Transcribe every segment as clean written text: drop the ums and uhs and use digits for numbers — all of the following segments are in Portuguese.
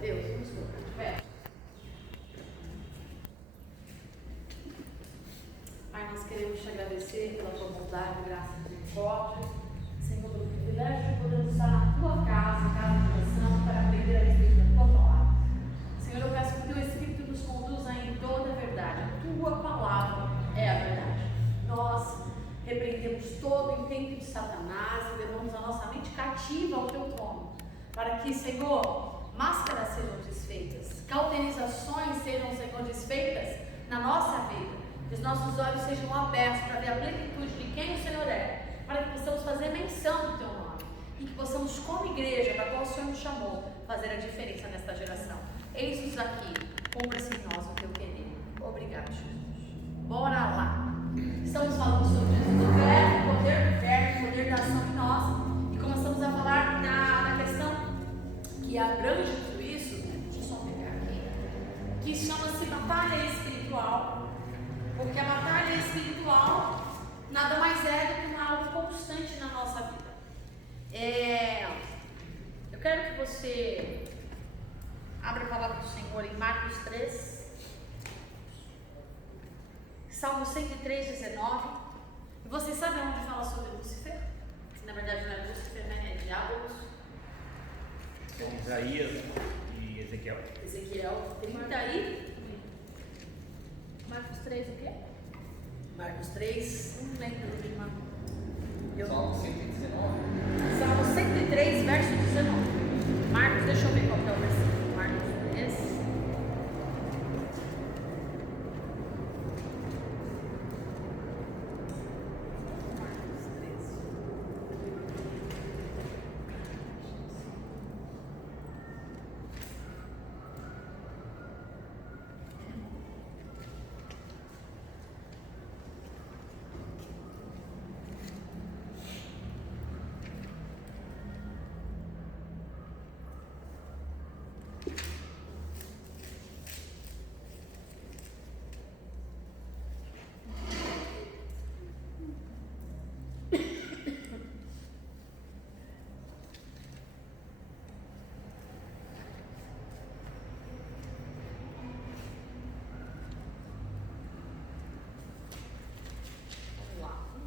Deus, vamos colocar de pé. Pai, nós queremos te agradecer pela tua bondade, graça e misericórdia. Senhor, pelo privilégio de podermos estar na tua casa de oração, para aprender a respeito da tua palavra. Senhor, eu peço que o teu Espírito nos conduza em toda a verdade. A tua palavra é a verdade. Nós repreendemos todo o intento de Satanás e levamos a nossa mente cativa ao teu trono, para que, Senhor, máscaras sejam desfeitas, cauterizações sejam, Senhor, desfeitas na nossa vida, que os nossos olhos sejam abertos para ver a plenitude de quem o Senhor é, para que possamos fazer menção do teu nome e que possamos, como igreja da qual o Senhor nos chamou, fazer a diferença nesta geração. Eis-nos aqui, cumpra-se em nós o teu querer. Obrigado, Jesus. Bora lá. Estamos falando sobre Jesus do verbo, o poder da ação em nós, e começamos a falar na questão que abrange tudo isso. Deixa eu só pegar aqui, que chama-se batalha espiritual, porque a batalha espiritual nada mais é do que algo constante na nossa vida. Eu quero que você abra a palavra do Senhor em Marcos 3, Salmo 103, 19. E vocês sabem onde fala sobre Lúcifer? Na verdade não é Lúcifer, né? É Diabolos. Isaías e Ezequiel. Ezequiel 30 e... Marcos 3 o quê? Marcos 3, não lembro, irmã. Salmo 119. Salmo 103, verso 19. Marcos, deixa eu ver qual que é o versículo. Marcos 3.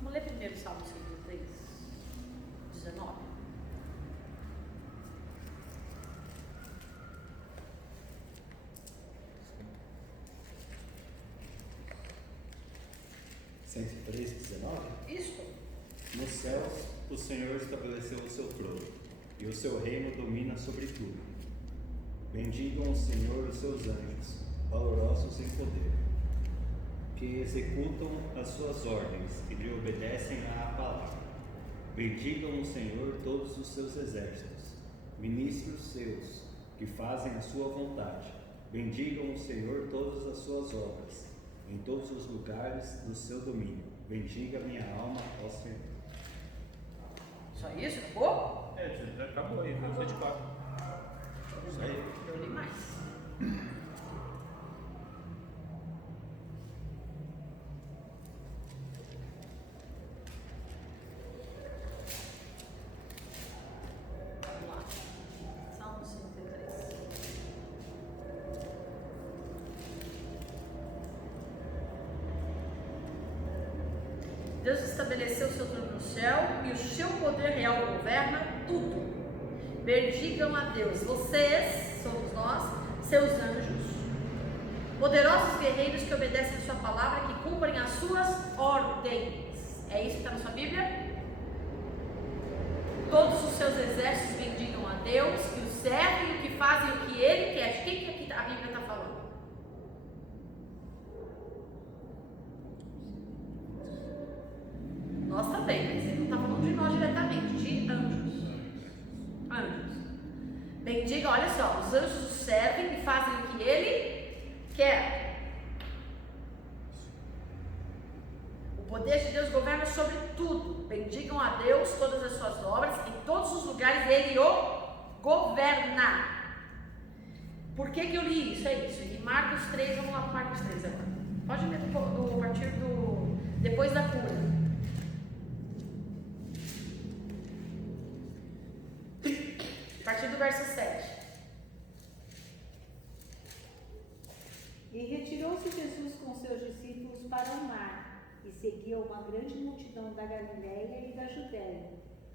Vamos ler primeiro o Salmo 103, 19. Isso. Nos céus, o Senhor estabeleceu o seu trono, e o seu reino domina sobre tudo. Bendigam o Senhor os seus anjos, valorosos em poder, que executam as suas ordens e lhe obedecem à palavra. Bendigam o Senhor todos os seus exércitos, ministros seus, que fazem a sua vontade. Bendigam o Senhor todas as suas obras, em todos os lugares do seu domínio. Bendiga minha alma ao Senhor. Só isso? Acabou? Já acabou aí, não sei de quatro. Isso aí. Eu li mais. Vamos lá. Salmo 103. Deus estabeleceu o seu trono no céu e o seu poder real governa tudo. Bendigam a Deus, vocês, somos nós, seus anjos, poderosos guerreiros que obedecem a sua palavra, que cumprem as suas ordens. É isso que está na sua Bíblia? Todos os seus exércitos bendigam a Deus, que o servem e que fazem o que Ele quer. De quem que aqui a Bíblia está falando? Nós também, mas ele não está falando de nós diretamente, de anjos. Anjos. Bendiga, olha só, os anjos o servem e fazem o que ele quer. O poder de Deus governa sobre tudo. Bendigam a Deus todas as suas obras, em todos os lugares ele o governa. Por que eu li isso? É isso. Em Marcos 3, vamos lá para Marcos 3 agora. Pode ler a partir do depois da cura. A partir do verso 7. Jesus com seus discípulos para o mar, e seguia uma grande multidão da Galiléia e da Judéia,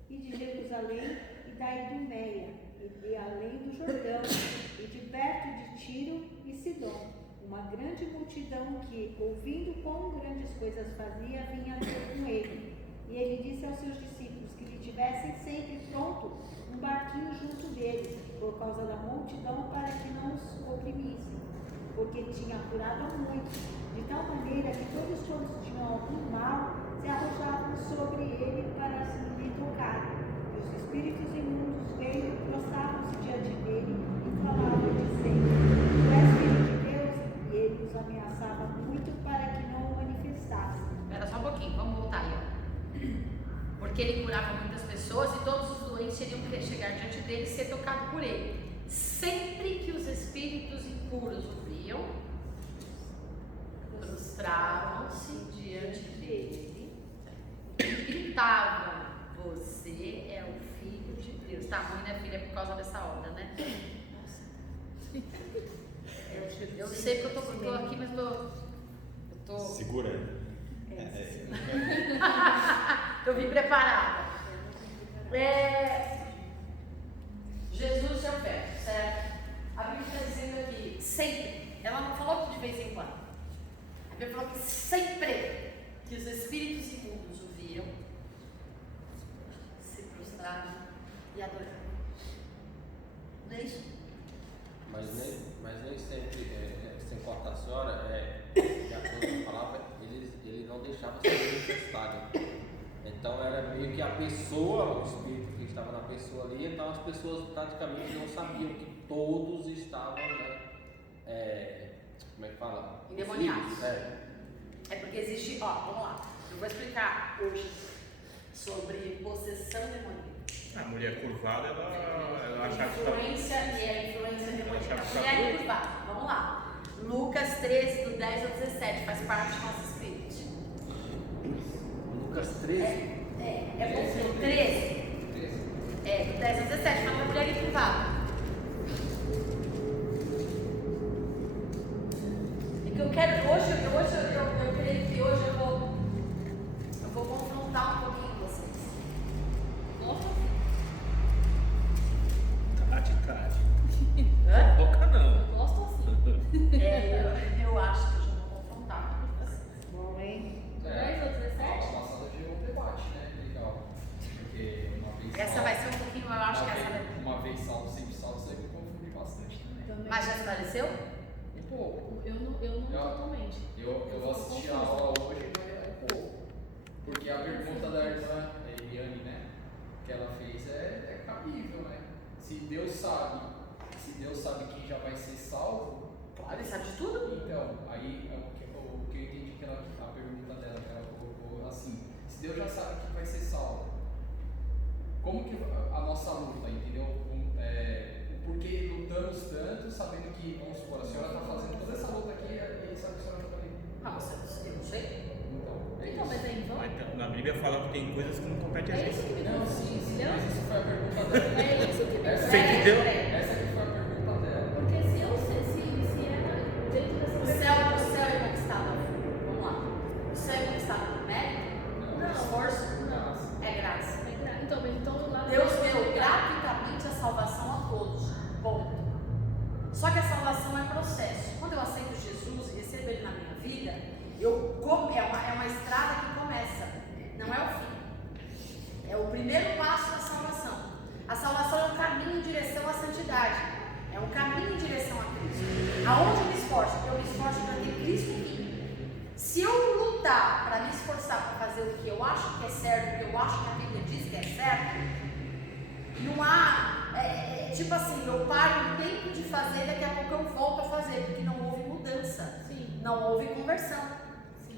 e de Jerusalém e da Idumeia, e de além do Jordão, e de perto de Tiro e Sidom. Uma grande multidão que, ouvindo quão grandes coisas fazia, vinha ter com ele. E ele disse aos seus discípulos que lhe tivessem sempre pronto um barquinho junto deles, por causa da multidão, para que não os oprimissem, porque tinha curado a muitos, de tal maneira que todos quantos tinham algum mal se arrojavam sobre ele para se lhe tocar. E os espíritos imundos veio e prostravam-se diante dele e falavam, dizendo: Tu és filho de Deus? E ele os ameaçava muito para que não o manifestassem. Espera só um pouquinho, vamos voltar aí, ó. Porque ele curava muitas pessoas e todos os doentes teriam que chegar diante dele e ser tocado por ele. Sempre que os espíritos impuros o viam, prostravam-se diante dele e gritavam: Você é o Filho de Deus. Tá ruim, né, filha, por causa dessa onda, né? Eu sei que eu tô aqui, mas eu tô... Segura aí. Eu vim preparada. Jesus é o verbo, certo? A Bíblia está dizendo aqui, sempre. Ela não falou que de vez em quando. A Bíblia falou que sempre que os espíritos imundos o viam, se prostravam e adoravam. Não é isso? Mas nem sempre, sem cortar a senhora, de acordo com a palavra, ele não deixava ser manifestado. Então era meio que a pessoa, o espírito que estava na pessoa ali, então as pessoas praticamente não sabiam que todos estavam, né, como é que fala? Endemoniados. É porque existe, vamos lá, eu vou explicar hoje sobre possessão demoníaca. A mulher curvada, ela achava que Influência e a influência demoníaca. Achava que Mulher curvada, vamos lá. Lucas 13, do 10 ao 17, faz parte do nosso espírito. Lucas 13? Do 13. Do 10 ao 17, fala da mulher curvada. E que eu quero, eu creio que hoje eu vou confrontar um pouquinho vocês. Nossa. Hã? Boca não. Gosto assim. Eu acho que eu já vou confrontar vocês. Bom, hein? 10 ou 17? A passada gerou um debate, né? Legal. Porque uma vez. Essa vai ser um pouquinho, eu acho que essa vai. Uma vez salvo, sempre salvo, você me confunde bastante também. Mas já esclareceu? Um pouco. Eu não totalmente. Eu assisti a aula hoje, mas um pouco. Porque a pergunta da irmã Eliane, né? Que ela fez é cabível, né? Se Deus sabe quem já vai ser salvo. Claro, ele sabe de tudo. Então, aí o que eu entendi que a pergunta dela, que ela colocou assim: se Deus já sabe quem vai ser salvo, como que a nossa luta, entendeu? Por que lutamos tanto, sabendo que, vamos supor, a senhora está fazendo toda essa luta aqui e sabe que a senhora está fazendo? Eu não sei. Então, mas aí vamos. Mas na Bíblia fala que tem coisas que não competem a É isso gente. que me Não, confunde, sim, entendeu? mas isso foi a pergunta dela. É isso que me Essa Você entendeu? Essa que foi a pergunta dela. Porque se eu sei, se era dentro dessa O céu é conquistado. Vamos lá. O céu é conquistado por mérito? Não. Esforço? Não. É graça. Então lá Deus deu gratuitamente a salvação a todos. Ponto. Só que a salvação é processo. Quando eu aceito Jesus e recebo Ele na minha vida, é uma estrada que começa, não é o fim. É o primeiro passo da salvação. A salvação é um caminho em direção à santidade. É um caminho em direção a Cristo. Aonde eu me esforço? Eu me esforço para ter Cristo em mim. Se eu lutar para me esforçar para fazer o que eu acho que é certo, o que eu acho que a Bíblia diz que é certo, não há, tipo assim, eu paro um tempo de fazer, daqui a pouco eu volto a fazer, porque não houve mudança, não houve conversão.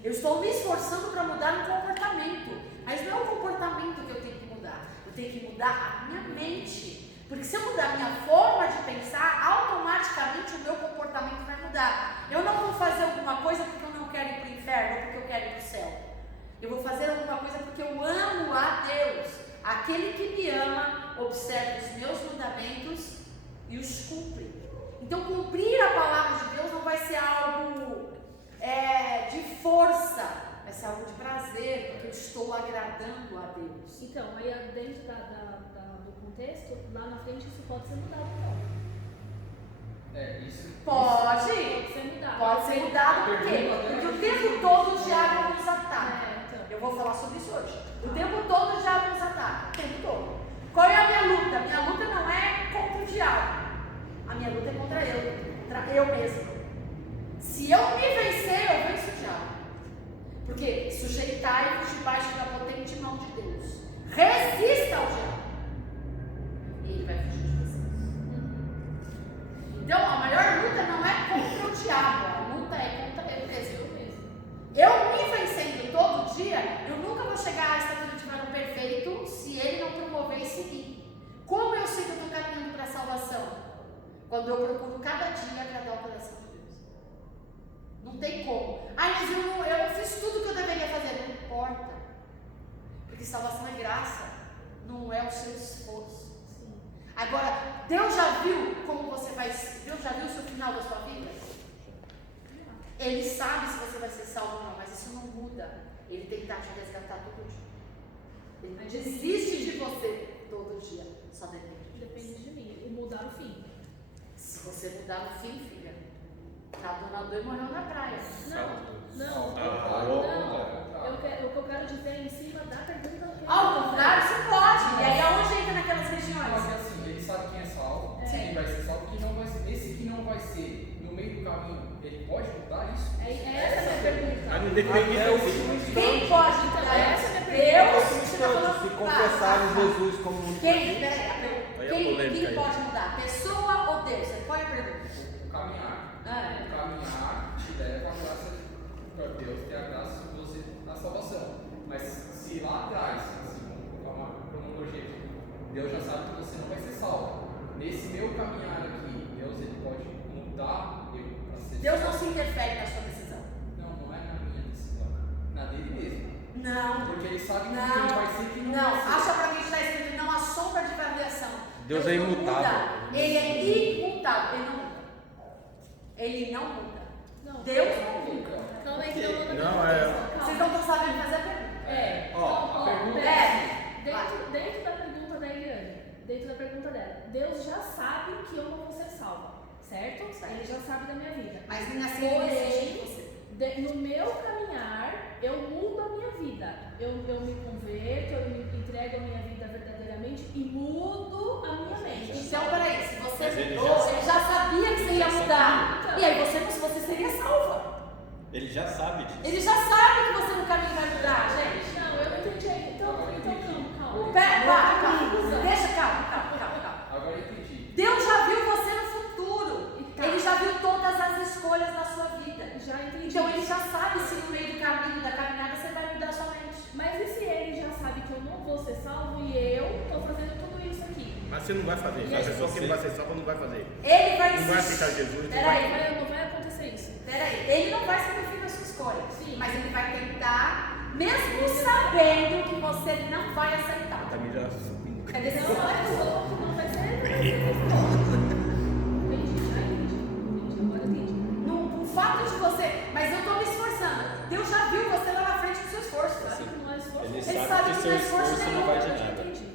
Eu estou me esforçando para mudar um comportamento, mas não é o comportamento que eu tenho que mudar, eu tenho que mudar a minha mente, porque se eu mudar a minha forma de pensar, automaticamente o meu comportamento vai mudar. Eu não vou fazer alguma coisa porque eu não quero ir para o inferno ou porque eu quero ir para o céu. Eu vou fazer alguma coisa porque eu amo a Deus. Aquele que me ama observa os meus mandamentos e os cumpre. Então cumprir a palavra de Deus não vai ser algo ser algo de prazer, porque eu estou agradando a Deus. Então, aí dentro do contexto, lá na frente isso pode ser mudado então. Isso. Pode ser mudado. Pode ser mudado, por quê? Porque o tempo todo o diabo nos ataca. Então. Eu vou falar sobre isso hoje. O tempo todo o diabo nos ataca. O tempo todo. Qual é a minha luta? A minha luta não é contra o diabo. A minha luta é contra eu mesmo. Se eu me vencer, eu venço o diabo. Porque sujeitai-vos debaixo da potente mão de Deus. Resista ao diabo. E ele vai fugir de vocês. Então, a maior luta não é contra o diabo. A luta é contra eu mesmo. Eu me vencendo todo dia, eu nunca vou chegar à estatura de varão perfeito se ele não promover e seguir. Como eu sei que eu estou caminhando para a salvação? Quando eu procuro cada dia agradar o coração de Deus. Não tem como. Mas eu não fiz tudo o que eu deveria fazer. Não importa. Porque salvação é graça. Não é o seu esforço. Sim. Agora, Deus já viu como você vai... Deus já viu o seu final da sua vida? Ele sabe se você vai ser salvo ou não, mas isso não muda. Ele tentar te resgatar todo dia. Ele não desiste de você todo dia. Só depende de você. Depende de mim. E mudar o fim. Se você mudar no fim, filha, tá donador e morreu na praia. Não. O que eu quero dizer é em cima da pergunta que Ao contrário, você pode. E aí aonde entra naquelas regiões? Mas assim, ele sabe quem é salvo, quem vai ser salvo, quem não vai ser. Esse que não vai ser no meio do caminho, ele pode mudar isso? Essa é a minha pergunta. Mas não depende de Quem pode mudar? Essa é a minha pergunta. Deus, você tá falando. Se confessarem Jesus como único. Quem pode mudar? Pessoa ou Deus? Qual é a pergunta? O caminhar te leva à graça para Deus, ter a graça de você na salvação. Mas se lá atrás, assim, vamos colocar uma cronologia aqui, Deus já sabe que você não vai ser salvo. Nesse meu caminhar aqui, Deus ele pode mudar eu para ser Deus não salvo. se interfere na sua decisão. Não é na minha decisão, na dele mesmo. Não. Porque ele sabe quem vai ser e quem não vai ser. Acha pra mim que está escrito, não há sombra de variação. Deus é não imutável. Muda. Ele é imutável, ele não muda. Ele não muda. Não. Deus não muda. Não, é que eu Vocês não estão sabendo fazer a pergunta. A pergunta Dentro da pergunta da Eliane, dentro da pergunta dela, Deus já sabe que eu não vou ser salva, certo? Ele já sabe da minha vida. Mas nem assim ele decide de você. No meu caminhar, eu mudo a minha vida. Eu me converto, eu me entrego a minha vida verdadeiramente e mudo a minha mente. Então, peraí, se você mudou, ele já sabia que você ia mudar. Então. E aí você seria salva. Ele já sabe disso. Ele já sabe que você no caminho vai mudar, gente. Não, eu não entendi. Então calma. Calma. Deixa, calma. Agora eu entendi. Deus já viu você no futuro. Ele já viu todas as escolhas na sua vida. Já entendi. Então ele já sabe se no meio do caminho, da caminhada, você vai mudar sua mente. Mas e se ele já sabe que eu não vou ser salvo e eu estou fazendo tudo isso aqui? Mas você não vai fazer isso. A pessoa que não vai ser salva não vai fazer. Ele vai Não vai aceitar Jesus. Peraí. Não vai acontecer isso. Peraí. Ele não vai ser o fim da sua escolha. Sim. Mas ele vai tentar, mesmo sabendo que você não vai aceitar. Tá me já. Cadê esse Não vai ser louco, não vai ser. Entendi. Agora entendi. O fato de você. Mas eu estou me esforçando. Deus já viu você lá na frente do seu esforço. Sabe que não é esforço. Ele sabe sabe que que seu não é esforço esforço nenhum. não vai de Eu já nada. entendi.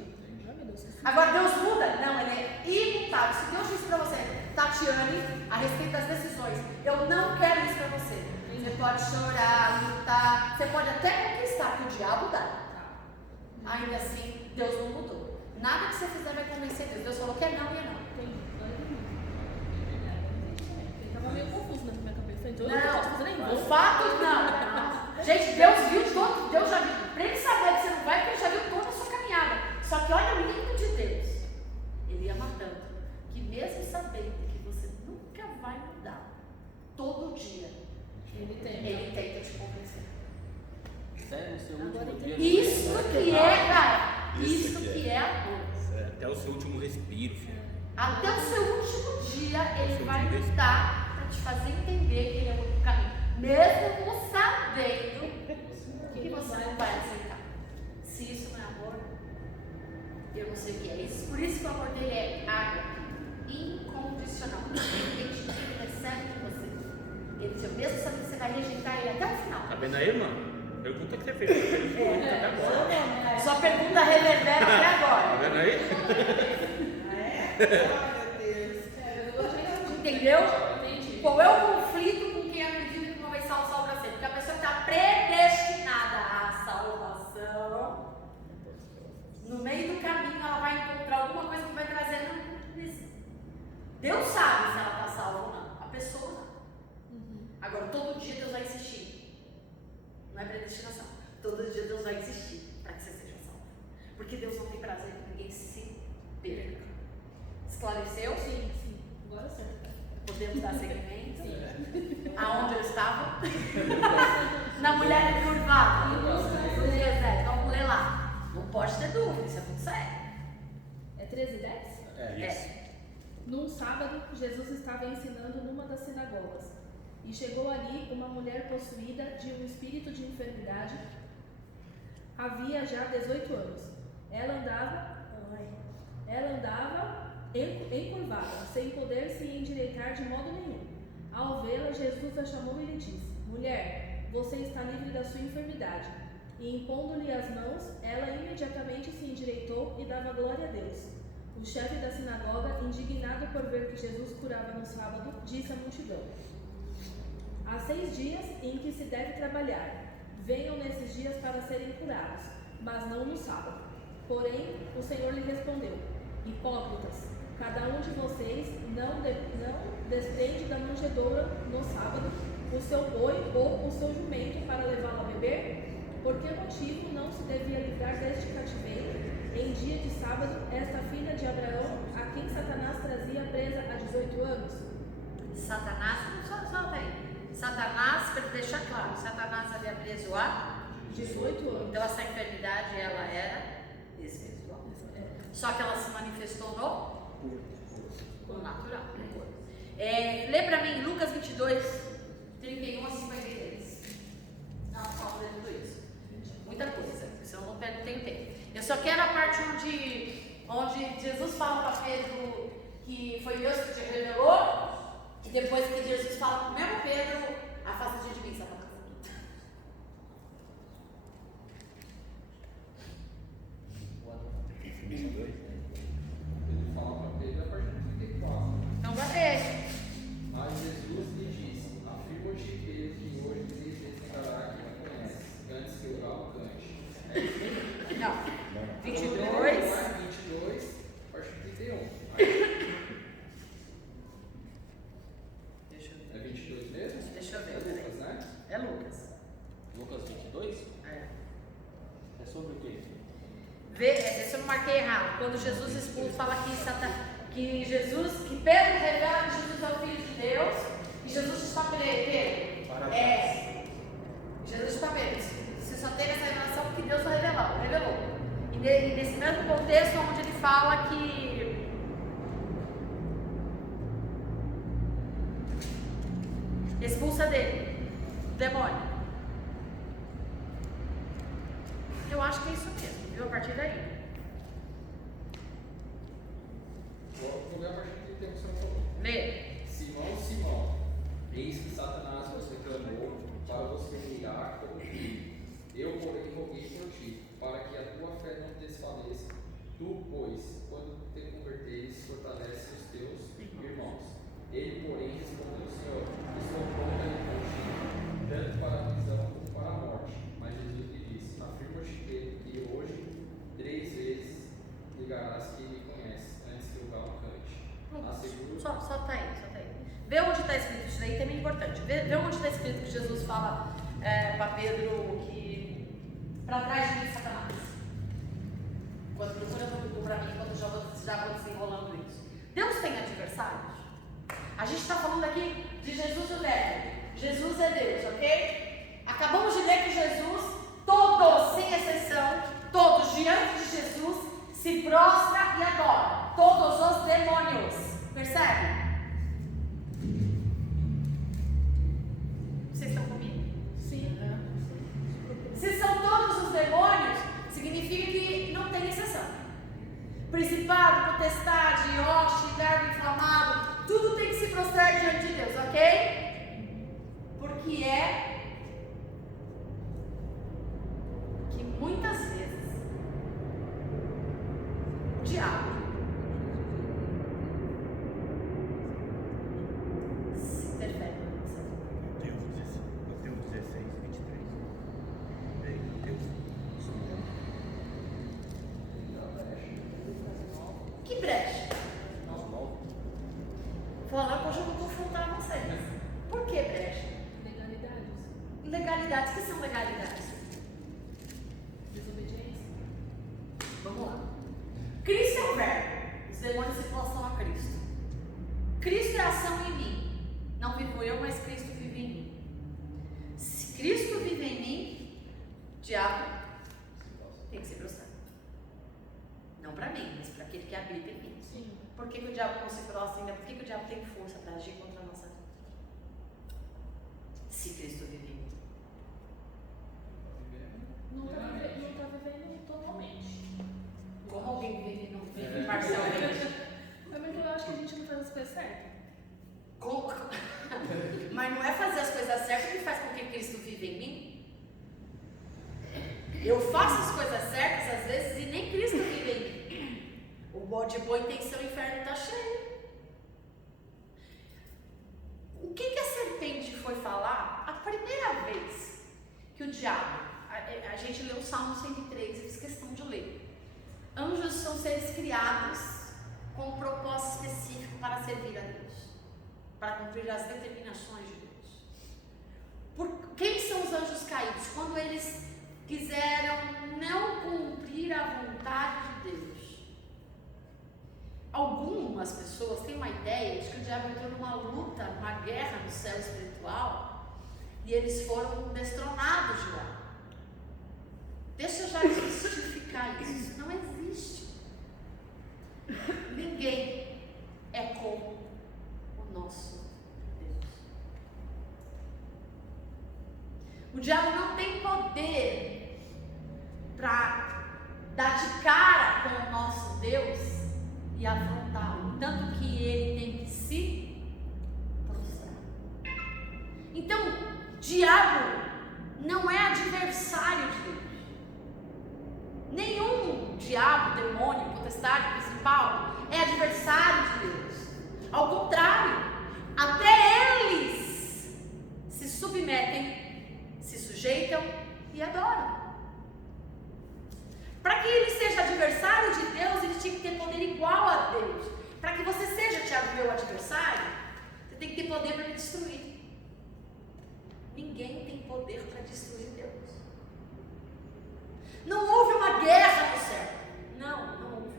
Ai, meu Deus. Agora, Deus muda? Não, ele é imutável. Se Deus disse pra você, Tatiane, a respeito das decisões, eu não quero isso pra você. Você pode chorar, lutar, você pode até conquistar, que o diabo dá. Ainda assim, Deus não mudou. Nada que você fizer vai convencer Deus. Deus falou que é não e é não. Entendi. Agora entendi. Ele estava meio confuso na minha cabeça. Então eu Não, não tô fazendo o isso. fato não. Gente, Deus viu todo, Deus já viu. Pra ele saber que você não vai, porque ele já viu toda a sua caminhada. Só que olha o lindo de Deus. Ele ama tanto que mesmo sabendo que você nunca vai mudar, todo dia, Ele tem. ele tenta te convencer. Sério, no seu último dia. Isso que é, cara. Isso que é amor. Até o seu último respiro, filho. Até o seu último dia, ele vai lutar para te fazer entender que ele é o único caminho. Mesmo sabendo que você não vai aceitar. Se isso não é amor, eu não sei o que é isso. Por isso que o amor dele é água, incondicional. Independente do que ele recebe de você. Ele diz, eu mesmo sabendo que você vai rejeitar ele até o final. Tá vendo aí, mano? Pergunta que você fez. Até agora. Sua pergunta reverbera até Tá agora. vendo aí? Entendeu? Entendi. Qual é o conflito com quem acredita que não vai salvar para sempre? Porque a pessoa está predestinada à salvação. No meio do caminho ela vai encontrar alguma coisa que vai trazer. Deus sabe se ela está salva ou não. A pessoa não. Agora, todo dia Deus vai insistir. Não é predestinação. Todo dia Deus vai insistir para que você seja salvo. Porque Deus não tem prazer que ninguém se perca. Esclareceu? Sim, sim. Agora sim. Podemos dar seguimento? Sim. Aonde eu estava? Na mulher encurvada. Vamos ler lá. Não pode ter dúvida, isso é muito sério. É 13:10? Isso. Num sábado, Jesus estava ensinando numa das sinagogas. E chegou ali uma mulher possuída de um espírito de enfermidade. Havia já 18 anos. Ela andava encurvada, sem poder se endireitar de modo nenhum. Ao vê-la, Jesus a chamou e lhe disse: Mulher, você está livre da sua enfermidade. E impondo-lhe as mãos, ela imediatamente se endireitou e dava glória a Deus. O chefe da sinagoga, indignado por ver que Jesus curava no sábado, disse à multidão: Há 6 dias em que se deve trabalhar. Venham nesses dias para serem curados, mas não no sábado. Porém, o Senhor lhe respondeu: Hipócritas, cada um de vocês não desprende da manjedoura no sábado o seu boi ou o seu jumento para levá-lo a beber? Por que motivo não se devia livrar deste cativeiro em dia de sábado esta filha de Abraão, a quem Satanás trazia presa há 18 anos? Satanás, só aí. Satanás, para deixar claro, Satanás havia preso há 18 anos. Então essa enfermidade, ela era espiritual. Só que ela se manifestou no natural. Lê para mim Lucas 22, 31 a 53. Não, só lendo isso. Muita coisa, senão eu não tenho tempo. Eu só quero a parte onde Jesus fala para Pedro que foi Deus que te revelou. E depois que Jesus fala para o mesmo Pedro: afasta-te de mim, Satanás. Ele fala para Pedro a partir do 34. Não vai ver. Mas Jesus lhe disse: Afirmo-te, Pedro, que hoje 3 vezes negará que me conhece, antes que o galo cante. É isso mesmo? Não. Então, 22. 22, a partir do 31. Deixa eu ver. É 22 mesmo? Deixa eu ver, É peraí. Lucas, né? É Lucas. Lucas 22? É. É sobre o quê? Se eu não marquei errado, quando Jesus expulsa, fala que Pedro revela que Jesus é o Filho de Deus, e Jesus está Pedro. Jesus está Pedro. Você só teve essa revelação porque Deus revelou. E nesse mesmo contexto, onde ele fala que expulsa dele o demônio. Eu acho que é isso mesmo, viu? A partir daí. Vou ler a partir do 31 que o senhor falou. Lê. Simão, Simão, eis que Satanás você clamou para você mirar como filho. Eu, porém, roguei por ti, para que a tua fé não desfaleça. Tu, pois, quando te converteres, fortalece os teus irmãos. Ele, porém, respondeu: Senhor, estou pronto a ir contigo, tanto para a prisão como para a morte. Mas Jesus lhe disse: Afirmo-te, Pedro, que hoje 3 vezes ligarás que me conhece, antes que o galo cante. Asseguro. Só tá aí. Vê onde está escrito, isso daí também é importante. Vê onde está escrito que Jesus fala para Pedro que para trás de mim, Satanás. Quando procura tudo para mim, quando já vou desenrolando isso. Deus tem adversários? A gente está falando aqui de Jesus o Verbo. Jesus é Deus, ok? Acabamos de ler que Jesus, todos, sem exceção, todos diante de Jesus, se prostra e adora. Todos os demônios. Percebe? Vocês estão comigo? Sim. Se são todos os demônios, significa que não tem exceção. Principado, potestade, hoste, dardo inflamado, tudo tem que se prostrar diante de Deus, ok? Porque é Cristo é ação em mim. Não vivo eu, mas Cristo vive em mim. Se Cristo vive em mim, o diabo tem que se prostrar. Não para mim, mas para aquele que habita em mim. Sim. Por que o diabo não se prostra ainda? Por que o diabo tem força para agir contra a nossa vida? Se Cristo vive em mim. Não está vivendo totalmente. Como alguém vive e não vive parcialmente? É porque eu acho que a gente não faz as coisas certas. Como? Mas não é fazer as coisas certas que faz com que Cristo vive em mim? Eu faço as coisas certas às vezes e nem Cristo vive em mim. De boa intenção o inferno está cheio. O que a serpente foi falar? A primeira vez que o diabo, a gente leu o Salmo 103, eu fiz questão de ler. Anjos são seres criados com um propósito específico para servir a Deus, para cumprir as determinações de Deus. Quem são os anjos caídos? Quando eles quiseram não cumprir a vontade de Deus. Algumas pessoas têm uma ideia de que o diabo entrou numa luta, numa guerra no céu espiritual e eles foram destronados de lá. Deixa eu já justificar isso. Isso não existe. Ninguém é como o nosso Deus. O diabo não tem poder para dar de cara com o nosso Deus e afrontá-lo, tanto que ele tem que se prostrar. Então, diabo não é adversário de Deus. Nenhum diabo, demônio, potestade, principal é adversário de Deus. Ao contrário, até eles se submetem, se sujeitam e adoram. Para que ele seja adversário de Deus, ele tinha que ter poder igual a Deus. Para que você seja, Tiago, meu adversário, você tem que ter poder para me destruir. Ninguém tem poder para destruir Deus. Não houve uma guerra no céu. Não houve.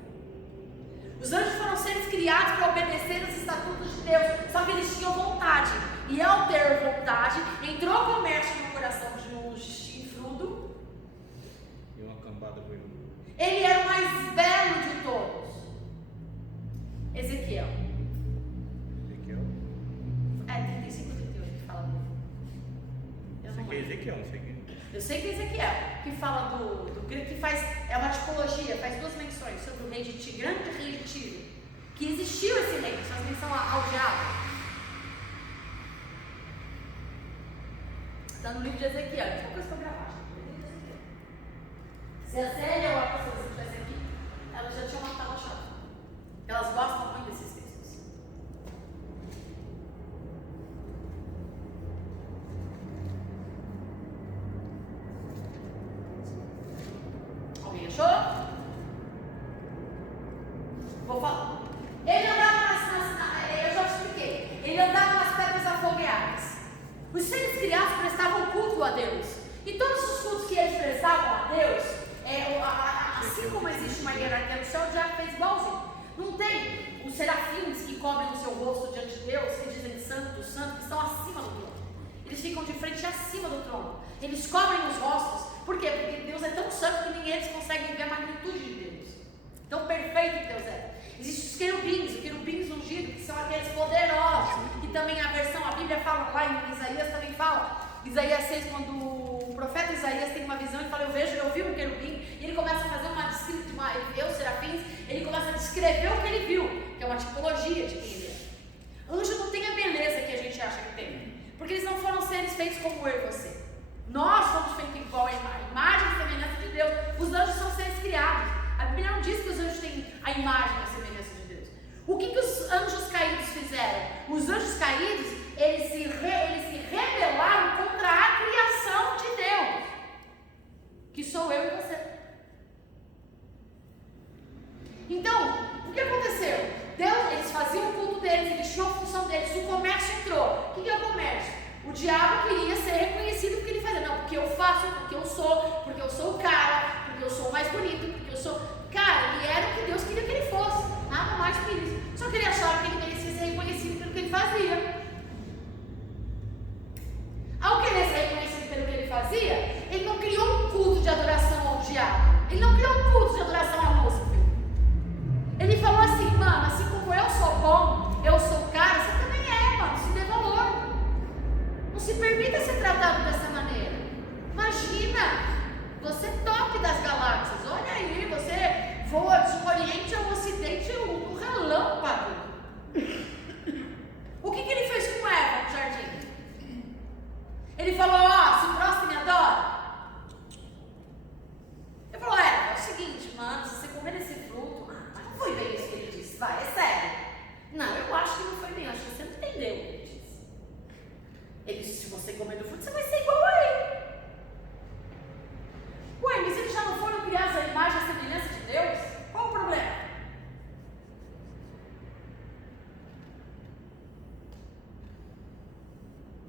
Os anjos foram seres criados para obedecer os estatutos de Deus, só que eles tinham vontade. E ao ter vontade, entrou comércio no coração de um chifrudo. E uma cambada veio. Ele era o mais belo de todos. Ezequiel. 35 e 38 que fala dele. Eu não lembro. Eu sei que é Ezequiel, que fala que faz, é uma tipologia, faz duas menções sobre o rei de Tiro, grande rei de Tiro, que existiu esse rei, faz menção ao diabo. Está no livro de Ezequiel, isso é uma coisa que eu gravar. Se a Célia ou a pessoa que estivesse aqui, elas já tinham matado a chave. Elas gostam muito desses textos. Alguém achou? Vou falar. Ele andava eu já expliquei. Ele andava nas pedras afogueadas. Os seres criados prestavam culto a Deus. E todos os cultos que eles prestavam a Deus, assim como existe uma hierarquia no céu, o diabo fez igualzinho. Não tem os serafins que cobrem o seu rosto diante de Deus, que dizem santo, santo, que estão acima do trono. Eles ficam de frente acima do trono. Eles cobrem os rostos. Por quê? Porque Deus é tão santo que nem eles conseguem ver a magnitude de Deus. Tão perfeito que Deus é. Existem os querubins ungidos, que são aqueles poderosos. Que também a Bíblia fala lá em Isaías, também fala. Isaías 6, quando o profeta Isaías tem uma visão e fala, eu vi um querubim, e ele começa a fazer ele vê os serafins, ele começa a descrever o que ele viu, que é uma tipologia de quem ele é. Anjo não tem a beleza que a gente acha que tem, porque eles não foram seres feitos como eu e você. Nós somos feitos igual a imagem e semelhança de Deus. Os anjos são seres criados. A Bíblia não diz que os anjos têm a imagem e a semelhança de Deus. O que os anjos caídos fizeram? Os anjos caídos, eles se rebelaram contra a criação de Deus, que sou eu e você. Então, o que aconteceu? Eles faziam o culto deles, eles tinham a função deles, o comércio entrou. O que é o comércio? O diabo queria ser reconhecido porque ele fazia, não, porque eu faço, porque eu sou o cara, porque eu sou o mais bonito, porque eu sou... Cara, ele era o que Deus queria que ele fosse, nada mais que isso. Só que ele achava que ele merecia ser reconhecido eu acho que não foi bem, acho que você não entendeu o que ele disse. Ele disse, se você comer do fruto, você vai ser igual a ele. Ué, mas eles já não foram criados à imagem e à semelhança de Deus? Qual o problema?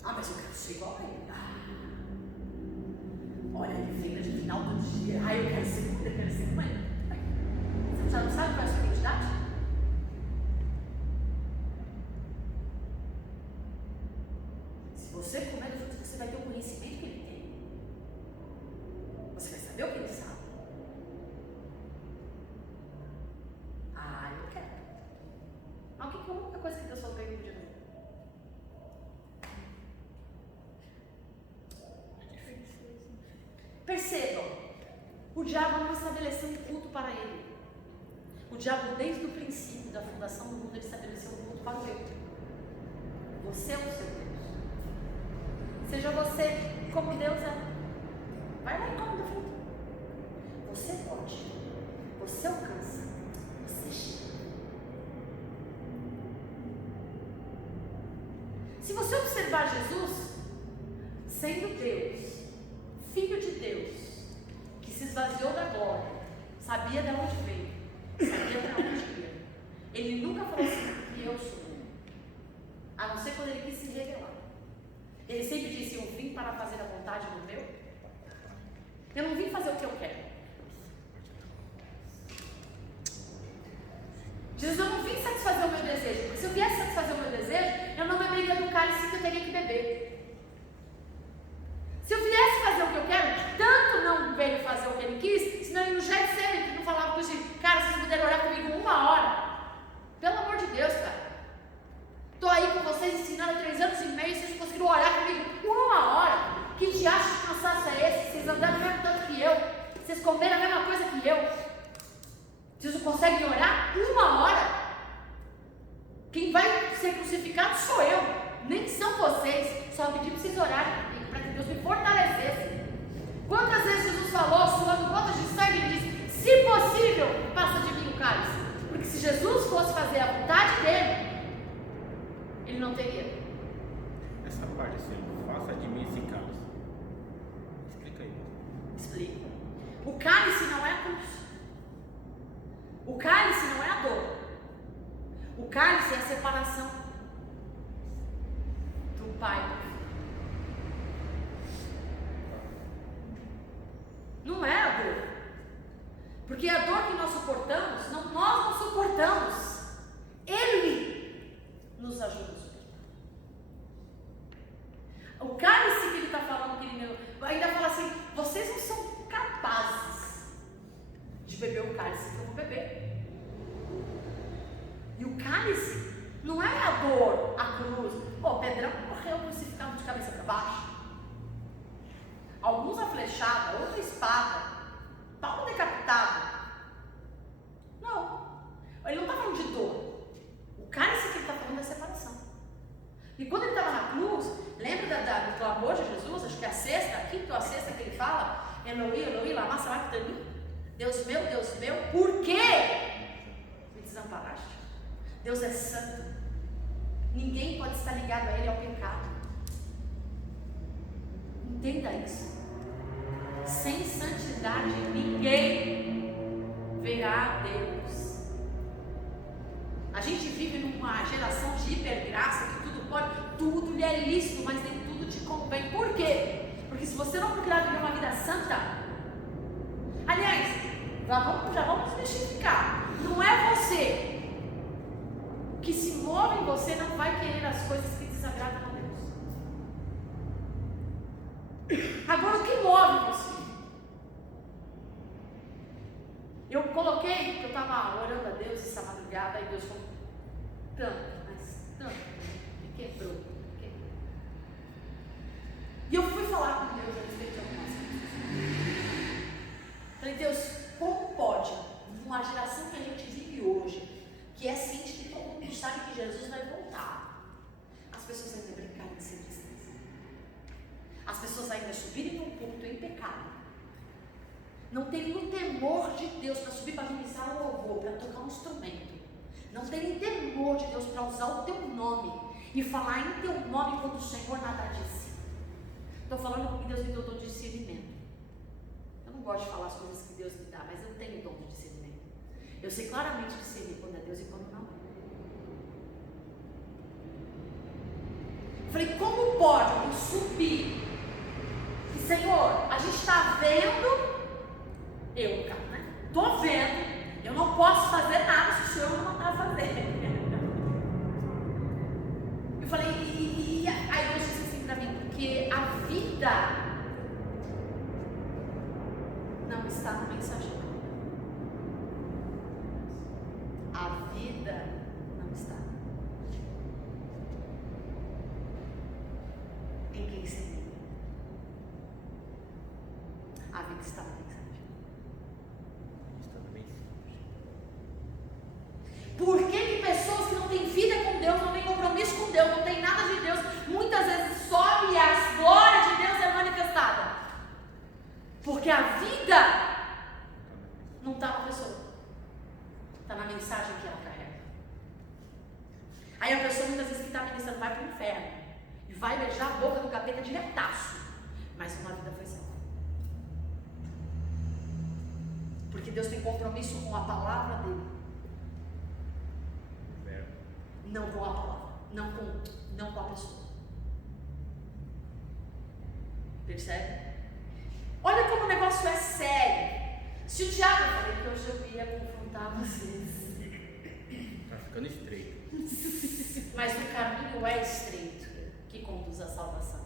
Ah, mas eu quero ser igual a ele. Olha, ele vem no final do dia. Eu quero ser como ele, eu quero ser como ele. Você já não sabe qual é a sua identidade? Se você comer do fruto, você vai ter o conhecimento que ele tem. Você vai saber o que ele sabe. Eu quero. Mas o que é a única coisa que Deus falou para ele de novo? Percebam, o diabo não estabeleceu um culto para ele. O diabo, desde o princípio da fundação do mundo, ele estabeleceu um culto para o eu. Você é o seu Deus. Seja você como Deus é. Vai lá e come do fruto. Você pode. Você alcança. Você chega. Se você observar Jesus, sendo Deus, Filho de Deus, que se esvaziou da glória, sabia de onde veio, sabia para onde ia. Ele nunca falou assim, que eu sou. A não ser quando ele quis se revelar. Ele sempre disse, eu vim para fazer a vontade do meu. Eu não vim fazer o que eu quero. Jesus, eu não vim satisfazer o meu desejo, porque se eu viesse satisfazer o meu desejo, eu não beberia do cálice que eu teria que beber. Se eu viesse fazer o que eu quero, tanto não veio fazer o que ele quis, senão ele no Getsemane, que não falava com os discípulos, cara, vocês puderam orar comigo 1 hora. Pelo amor de Deus, cara. Estou aí com vocês ensinando há 3 anos e meio, vocês conseguiram orar comigo 1 hora. Que diacho de cansaço é esse? Vocês andaram o mesmo tanto que eu. Vocês comeram a mesma coisa que eu. Vocês não conseguem orar 1 hora. Quem vai ser crucificado sou eu, nem são vocês. Só pedi para vocês orarem comigo, para que Deus me fortalecesse. Quantas vezes Jesus falou, suando gotas de sangue, ele disse, se possível, passa de mim o cálice. Porque se Jesus fosse fazer a vontade dele, ele não teria. Essa parte assim, faça de mim esse cálice. Explica aí. Explica. O cálice não é a cruz. O cálice não é a dor. O cálice é a separação do Pai e do Filho. Não é a dor. Porque a dor que nós suportamos, nós não suportamos. Ele nos ajuda a suportar. O cálice que ele está falando, que ele ainda fala assim, vocês não são capazes de beber o cálice que eu vou beber. E o cálice não é a dor, a cruz. Pô, Pedrão morreu crucificado de cabeça para baixo. Alguns a flechada, outra a espada. Paulo decapitado. Não. Ele não está falando de dor. O cálice que ele está falando é separação. E quando ele estava na cruz, lembra do clamor de Jesus? Acho que é a quinta ou a sexta que ele fala, Eloi, Eloi, lama sabachthani. Deus meu, por quê me desamparaste? Deus é santo. Ninguém pode estar ligado a Ele ao pecado. Entenda isso. Sem santidade, ninguém verá a Deus. A gente vive numa geração de hipergraça, que tudo pode, tudo lhe é lícito, mas nem tudo te convém. Por quê? Porque se você não procurar viver uma vida santa, aliás, já vamos desmistificar. Não é você. O que se move em você não vai querer as coisas que desagradam a Deus. Agora, o que move você? Eu coloquei, porque eu estava orando a Deus essa madrugada, e Deus falou, tanto, me quebrou. E eu fui falar com Deus a respeito de algumas coisas. Falei, Deus, como pode, numa geração que a gente vive hoje, que é ciente que todo mundo sabe que Jesus vai voltar, as pessoas ainda brincarem de ser cristãs, as pessoas ainda subirem num púlpito em pecado, não terem o temor de Deus para subir para ministrar um louvor, para tocar um instrumento, não terem temor de Deus para usar o e falar em teu nome quando o Senhor nada disse. Estou falando porque Deus me deu dom de discernimento. Eu não gosto de falar as coisas que Deus me dá, mas eu tenho dom de discernimento. Eu sei claramente discernir quando é Deus e quando não é. Falei, como pode eu subir? E, Senhor, a gente está vendo, estou vendo, eu não posso fazer nada se o Senhor não mandar fazer. Eu falei, aí Deus disse assim para mim, porque a vida não está no mensageiro. A vida não está em quem se liga. A vida está na mensagem. Por que pessoas que não têm vida com Deus, não têm compromisso com Deus, não têm nada de Deus, muitas vezes sobe e a glória de Deus é manifestada? Porque a vida não está na pessoa, está na mensagem que ela carrega. Aí a pessoa muitas vezes que está ministrando vai para o inferno e vai beijar a boca do capeta diretaço, mas uma vida foi salva. Porque Deus tem compromisso com a palavra dele. Não com a palavra, não com a pessoa. Percebe? Olha como o negócio é sério. Se o diabo, eu falei que hoje eu ia confrontar vocês. Tá ficando estreito. Mas o caminho é estreito que conduz à salvação.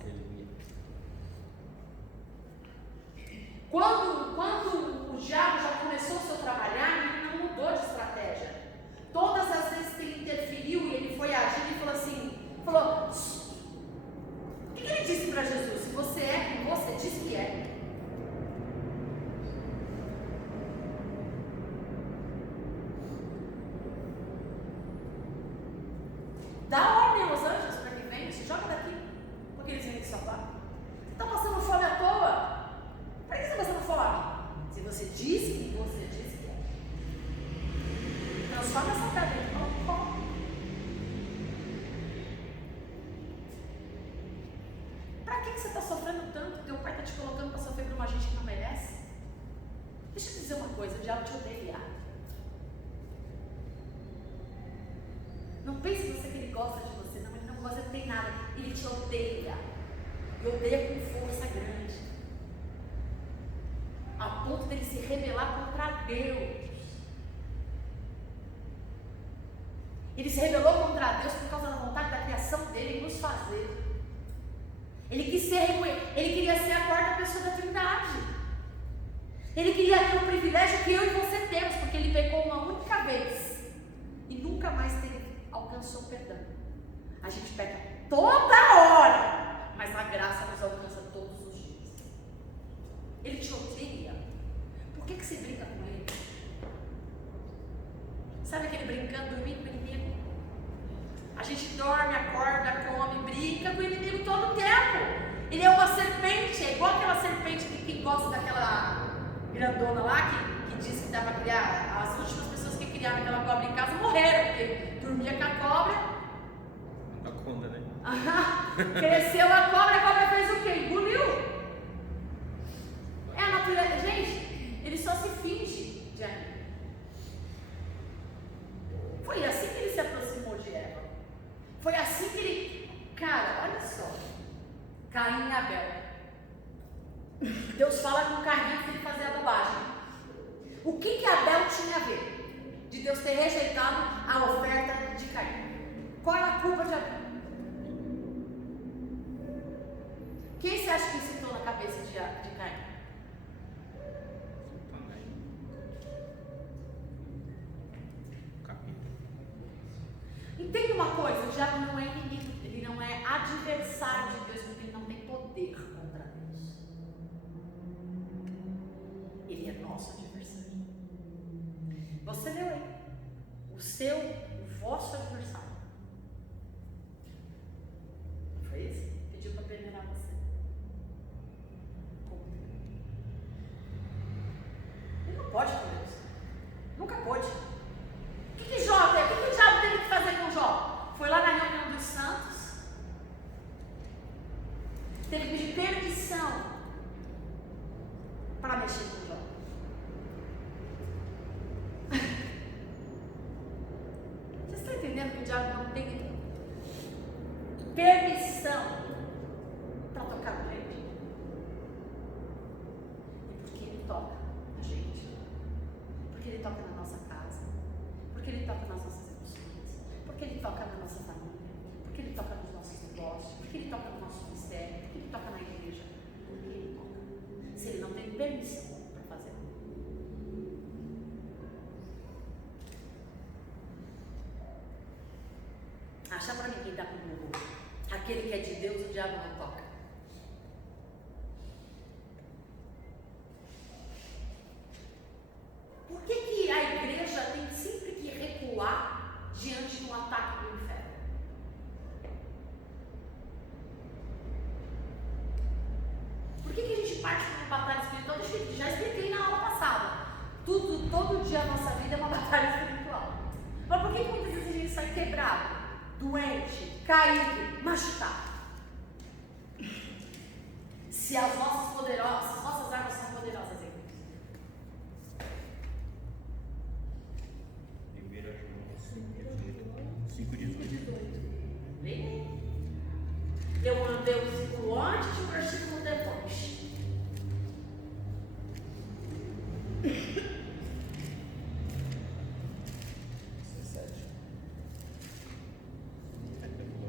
Quando o diabo já começou o seu trabalhar, ele não mudou de estratégia. Todas as vezes que ele interferiu e ele foi agir, ele falou assim, o que ele disse para Jesus? Se você é como você diz que é. Dá ordem aos anjos para que venham, se joga daqui, porque eles vêm do sofá. Você está passando fome à toa? Para que você está passando fome? Se você diz que você diz que é. Transforma essa pedra em pão. Para que você está sofrendo tanto? Teu pai está te colocando para sofrer por uma gente que não merece? Deixa eu te dizer uma coisa, o diabo te odeia. Não pense você que ele gosta de você, não, ele não gosta, não tem nada, ele te odeia. E odeia com força grande. A ponto dele se rebelar contra Deus. Ele se rebelou contra Deus por causa da vontade da criação dele em nos fazer. Ele queria ser a quarta pessoa da Trindade. Ele queria ter o privilégio que eu e você temos, porque ele pecou uma única vez e nunca mais alcançou perdão. A gente peca toda hora, mas a graça nos alcança todos os dias. Ele te odeia. Por que você brinca com ele? Sabe aquele brincando, dormindo com o inimigo? A gente dorme, acorda, come, brinca com o inimigo todo o tempo. Ele é uma serpente, é igual aquela serpente que gosta daquela grandona lá, que disse que dava para criar. As últimas pessoas que criaram aquela cobra em casa morreram, porque dormia com a cobra. A conda, né? Cresceu a cobra fez o quê? Engoliu. É a natureza. Gente, ele só se finge de animal. Foi assim que ele se aproximou de Eva. Foi assim que ele... Cara, olha só. Caim e Abel. Deus fala com Caim que ele fazia bobagem. O que Abel tinha a ver de Deus ter rejeitado a oferta de Caim? Qual é a culpa de Abel? Quem você acha que sentou na cabeça de Caim? Entenda uma coisa, o diabo não é inimigo, ele não é adversário de Deus, porque ele não tem poder contra Deus. Ele é nosso adversário. Você leu aí, o vosso adversário. Não foi isso? Pediu para peneirar você. Como? Ele não pode fazer isso. Nunca pôde. O que o diabo teve que fazer com Jó? Foi lá na reunião dos santos, permissão para tocar no gente. E porque Ele toca na gente, porque Ele toca na nossa casa, porque Ele toca nas nossas emoções, porque Ele toca na nossa família, porque Ele toca nos nossos negócios, porque Ele toca no nosso ministério, porque Ele toca na igreja, porque Ele toca. Se Ele não tem permissão para fazer. Acha para mim quem está com o burro. Aquele que é de Deus, o diabo não toca. Por que a igreja tem sempre que recuar diante de um ataque do inferno? Por que a gente parte para uma batalha espiritual? Já expliquei na aula passada. Todo dia a nossa vida é uma batalha espiritual. Mas por que muitas vezes a gente sai quebrado, doente, caído, machucado? Se as nossas armas são poderosas em Deus. 5:18. Vem. Eu mandei o versículo antes e o versículo depois.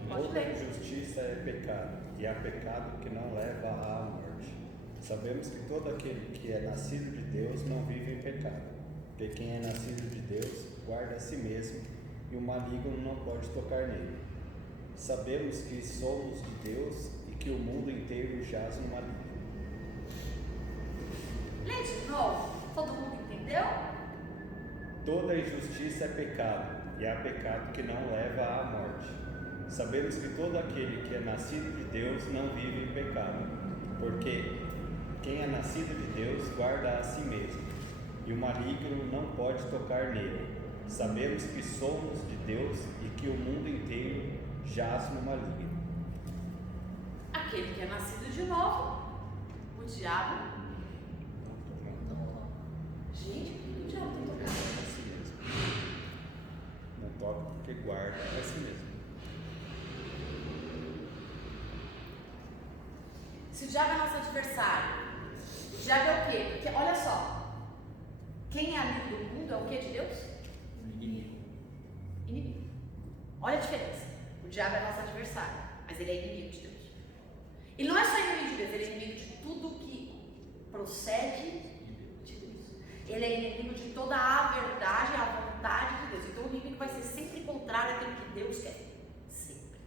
Toda injustiça é pecado, e há pecado que não leva à morte. Sabemos que todo aquele que é nascido de Deus não vive em pecado, porque quem é nascido de Deus guarda a si mesmo, e o maligno não pode tocar nele. Sabemos que somos de Deus e que o mundo inteiro jaz no maligno. Lê de novo. Todo mundo entendeu? Toda injustiça é pecado, e há pecado que não leva à morte. Sabemos que todo aquele que é nascido de Deus não vive em pecado, porque quem é nascido de Deus guarda a si mesmo, e o maligno não pode tocar nele. Sabemos que somos de Deus e que o mundo inteiro jaz no maligno. Aquele que é nascido de novo, o diabo. Gente, por que o diabo tem tocado? A si mesmo. Não toca porque guarda a si mesmo. Se o diabo é nosso adversário, o diabo é o quê? Porque olha só, quem é amigo do mundo é o quê de Deus? Inimigo. Olha a diferença. O diabo é nosso adversário, mas ele é inimigo de Deus. Ele não é só inimigo de Deus, ele é inimigo de tudo que procede de Deus. Ele é inimigo de toda a verdade e a vontade de Deus. Então o inimigo vai ser sempre contrário àquilo que Deus quer. Sempre.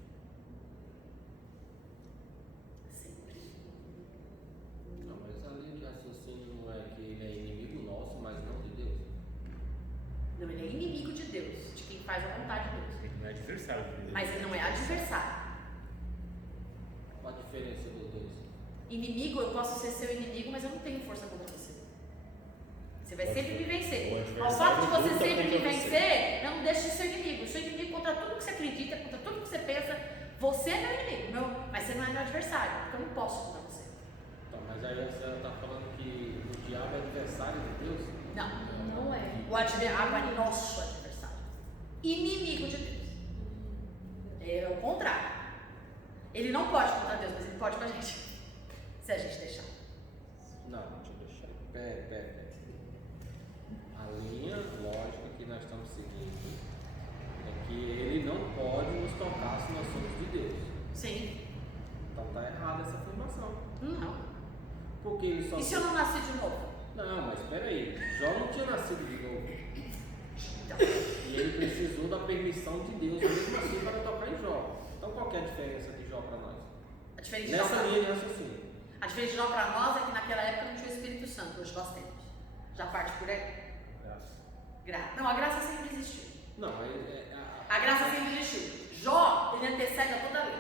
Sempre. Não, mas a linha de raciocínio não é que ele é inimigo nosso, mas não de Deus. Não, ele é inimigo de Deus, de quem faz a vontade de Deus. Ele não é adversário de Deus. Mas ele não é adversário. Qual a diferença dos dois? Inimigo, eu posso ser seu inimigo, mas eu não tenho força contra você. Você vai sempre me vencer. O O fato de você luta sempre me contra você. vencer, não deixe de ser inimigo. Eu sou inimigo contra tudo que você acredita, contra tudo que você pensa. Você é meu inimigo, mas você não é meu adversário, porque eu não posso contra você. Então, mas aí você está falando que o diabo é adversário de Deus? Não. Não é. O diabo é nosso adversário. Inimigo de Deus. É o contrário. Ele não pode contra Deus, mas ele pode com a gente. Se a gente deixar. Não, deixa eu deixar. Pera. A linha lógica que nós estamos seguindo é que ele não pode nos tocar se nós somos de Deus. Sim. Então tá errada essa afirmação. Não. Porque ele só. E se eu não nasci de novo? Não, mas espera aí. Jó não tinha nascido de novo. Então. E ele precisou da permissão de Deus mesmo assim para tocar em Jó. Então qual que é a diferença de Jó para nós? A diferença de Jó Nessa pra- linha de raciocínio. A diferença de Jó para nós é que naquela época não tinha o Espírito Santo, hoje nós temos. Já parte por aí? Não, a graça sempre existiu. Não, A graça sempre existiu. Jó, ele antecede a toda a lei.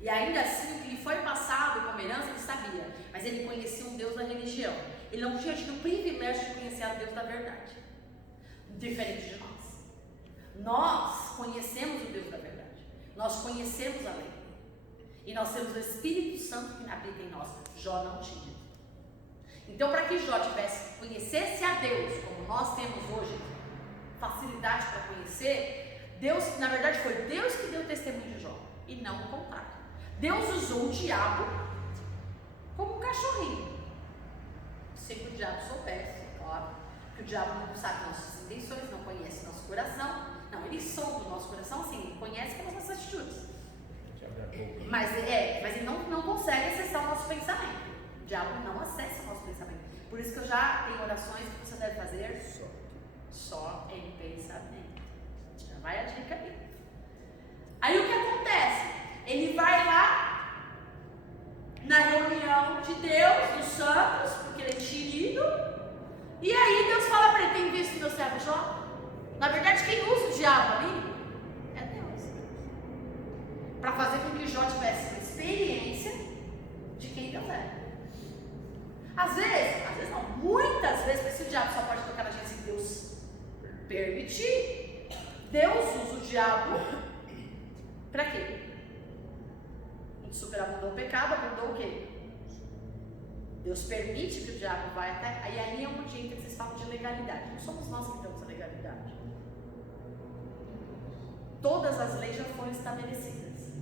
E ainda assim, o que lhe foi passado como herança, ele sabia. Mas ele conhecia um Deus da religião. Ele não tinha tido o privilégio de conhecer a Deus da verdade. Diferente de nós. Nós conhecemos o Deus da verdade. Nós conhecemos a lei. E nós temos o Espírito Santo que habita em nós. Jó não tinha. Então, para que Jó conhecesse a Deus, como nós temos hoje, facilidade para conhecer, Deus, na verdade, foi Deus que deu testemunho de Jó. e não o contrário. Deus usou o diabo como um cachorrinho. Se o diabo soubesse, claro, que o diabo não sabe nossas intenções, não conhece nosso coração. Não, ele sonda o nosso coração, assim, ele conhece pelas nossas atitudes. Mas ele não consegue acessar o nosso pensamento. O diabo não acessa o nosso pensamento. Por isso que eu já tenho orações que você deve fazer só em pensamento. Já vai a dica aí. Aí o que acontece? Ele vai lá na reunião de Deus, dos santos, porque ele é querido. E aí Deus fala para ele: tem visto meu servo Jó? Na verdade, quem usa o diabo ali é Deus. Para fazer com que Jó tivesse uma experiência de quem Deus é. Às vezes não, muitas vezes, porque o diabo só pode tocar na gente se Deus permitir. Deus usa o diabo para quê? Superabundou o pecado, abundou o quê? Deus permite que o diabo vá até. Aí é onde entra que vocês falam de legalidade. Não somos nós que damos a legalidade. Todas as leis já foram estabelecidas.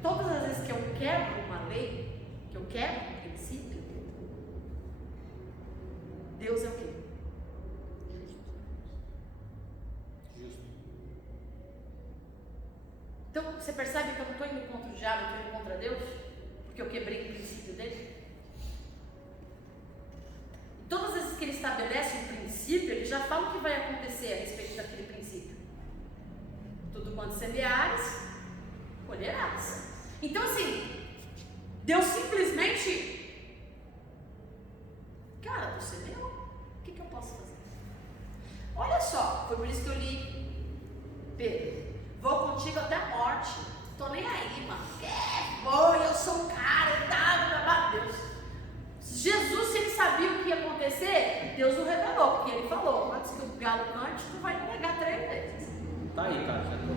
Todas as vezes que eu quebro uma lei, que eu quebro um princípio, Deus é o quê? Justo. Então, você percebe que eu não estou indo contra o diabo, eu estou indo contra Deus? Porque eu quebrei o princípio dele? E todas as vezes que ele estabelece um princípio, ele já fala o que vai acontecer a respeito daquele princípio. Tudo quanto semeares, colherás. Então, assim, Deus simplesmente, cara, você semeou, o que eu posso fazer? Olha só, foi por isso que eu li Pedro: vou contigo até a morte. Tô nem aí, mano. Eu sou um cara e tal, Deus. Jesus, se ele sabia o que ia acontecer, Deus o revelou, porque ele falou: antes que o galo cante, tu vai me negar 3 vezes. Tá aí, cara, já tô.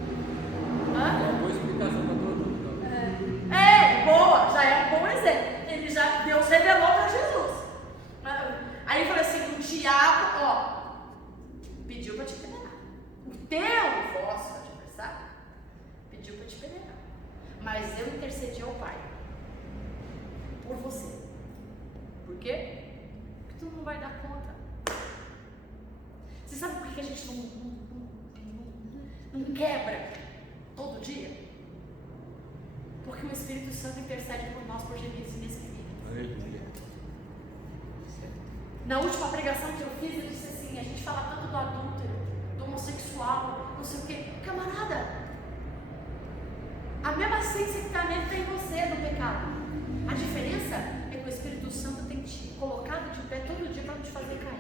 Hã? É uma boa explicação para todo mundo. Boa, já é um bom exemplo. Deus revelou para Jesus. Aí ele falou assim: o diabo, pediu para te envenenar. O teu vosso adversário pediu para te envenenar. Mas eu intercedi ao Pai por você. Por quê? Porque tu não vai dar conta. Você sabe por que a gente não quebra todo dia? Porque o Espírito Santo intercede por nós por gemidos inexprimíveis. Na última pregação que eu fiz, eu disse assim: a gente fala tanto do adúltero, do homossexual, não sei o quê. Camarada, a mesma essência que está nele está em você, do pecado. A diferença é que o Espírito Santo tem te colocado de pé todo dia para não te fazer cair.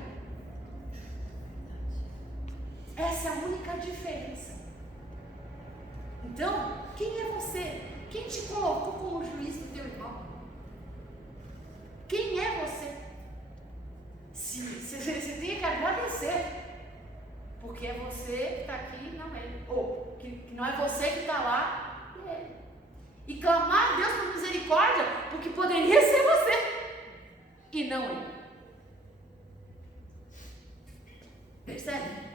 Essa é a única diferença. Então, quem é você? Quem te colocou como juiz do teu irmão? Quem é você? Você tem que agradecer, porque é você que está aqui, não ele. Ou que não é você que está lá, é ele. E clamar a Deus por misericórdia, porque poderia ser você e não ele. Percebe?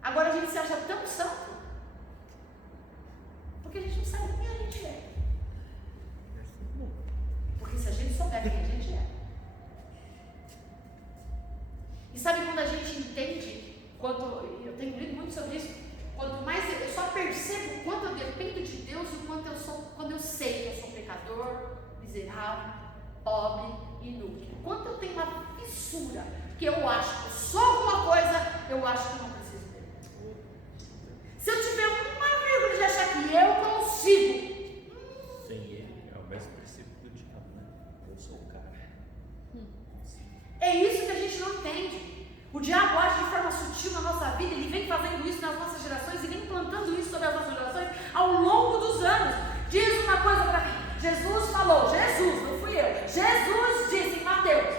Agora a gente se acha tão santo porque a gente não sabe quem a gente é. Porque se a gente souber quem a gente é. E sabe quando a gente entende, eu tenho lido muito sobre isso, quanto mais eu só percebo o quanto eu dependo de Deus e o quanto quando eu sei que eu sou pecador, miserável, pobre, inútil. Quanto eu tenho uma fissura que eu acho que eu sou alguma coisa, eu acho que eu não preciso dele. Se eu tiver uma vírgula de achar que eu consigo, Sem ele, é o mesmo princípio do diabo, né? Eu sou o cara. é isso que a gente não entende. O diabo age de forma sutil na nossa vida, ele vem fazendo isso nas nossas gerações e vem plantando isso sobre as nossas gerações ao longo dos anos. Diz uma coisa para mim: Jesus falou, Jesus, não fui eu, Jesus disse em Mateus: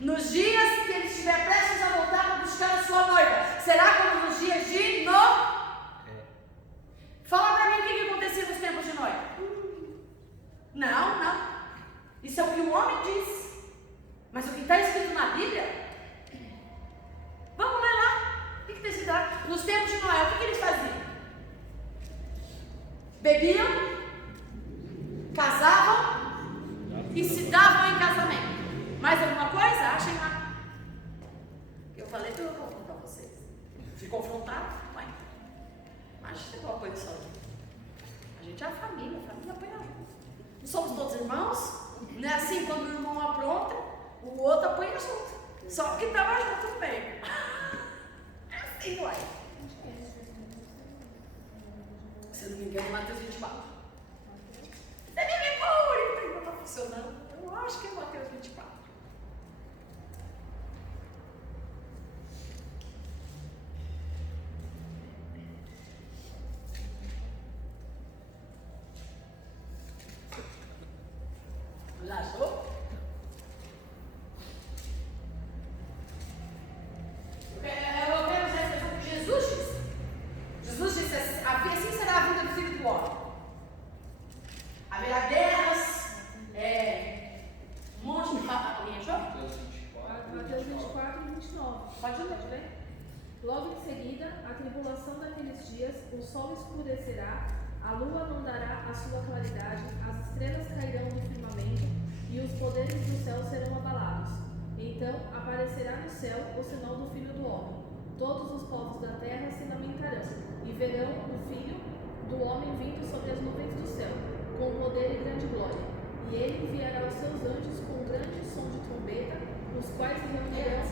nos dias que ele estiver prestes a voltar para buscar a sua noiva, será como nos dias de Noé. Fala para mim o que acontecia nos tempos de Noé. Não. Isso é o que o homem diz. Mas o que está escrito na Bíblia, vamos ler lá. O que está escrito lá? Nos tempos de Noé, o que eles faziam? bebiam, casavam e se davam em casamento. Mais alguma coisa? Achem lá. Eu falei que eu vou confrontar vocês. Se confrontar, vai. Acho que tem uma coisa só. A gente é a família apanha junto. Não somos todos irmãos? Não é assim quando o irmão apronta, o outro apanha junto. Só porque estava junto no meio. É assim, não é? Se eu não me engano, Mateus 24. Você me memória, não está funcionando. Eu acho que é Mateus 24. Já achou? Eu quero usar a expressão que Jesus disse. Jesus disse assim será a vida do Filho do Homem. Haverá guerras, um monte de papo. Alguém achou? Mateus 24 e 29. Pode ler. Logo em seguida, a tribulação daqueles dias, o sol escurecerá, a lua não dará a sua claridade, as estrelas cairão do firmamento e os poderes do céu serão abalados. Então aparecerá no céu o sinal do Filho do Homem. Todos os povos da terra se lamentarão e verão o Filho do Homem vindo sobre as nuvens do céu, com poder e grande glória. E ele enviará os seus anjos com grande som de trombeta, os quais reunirão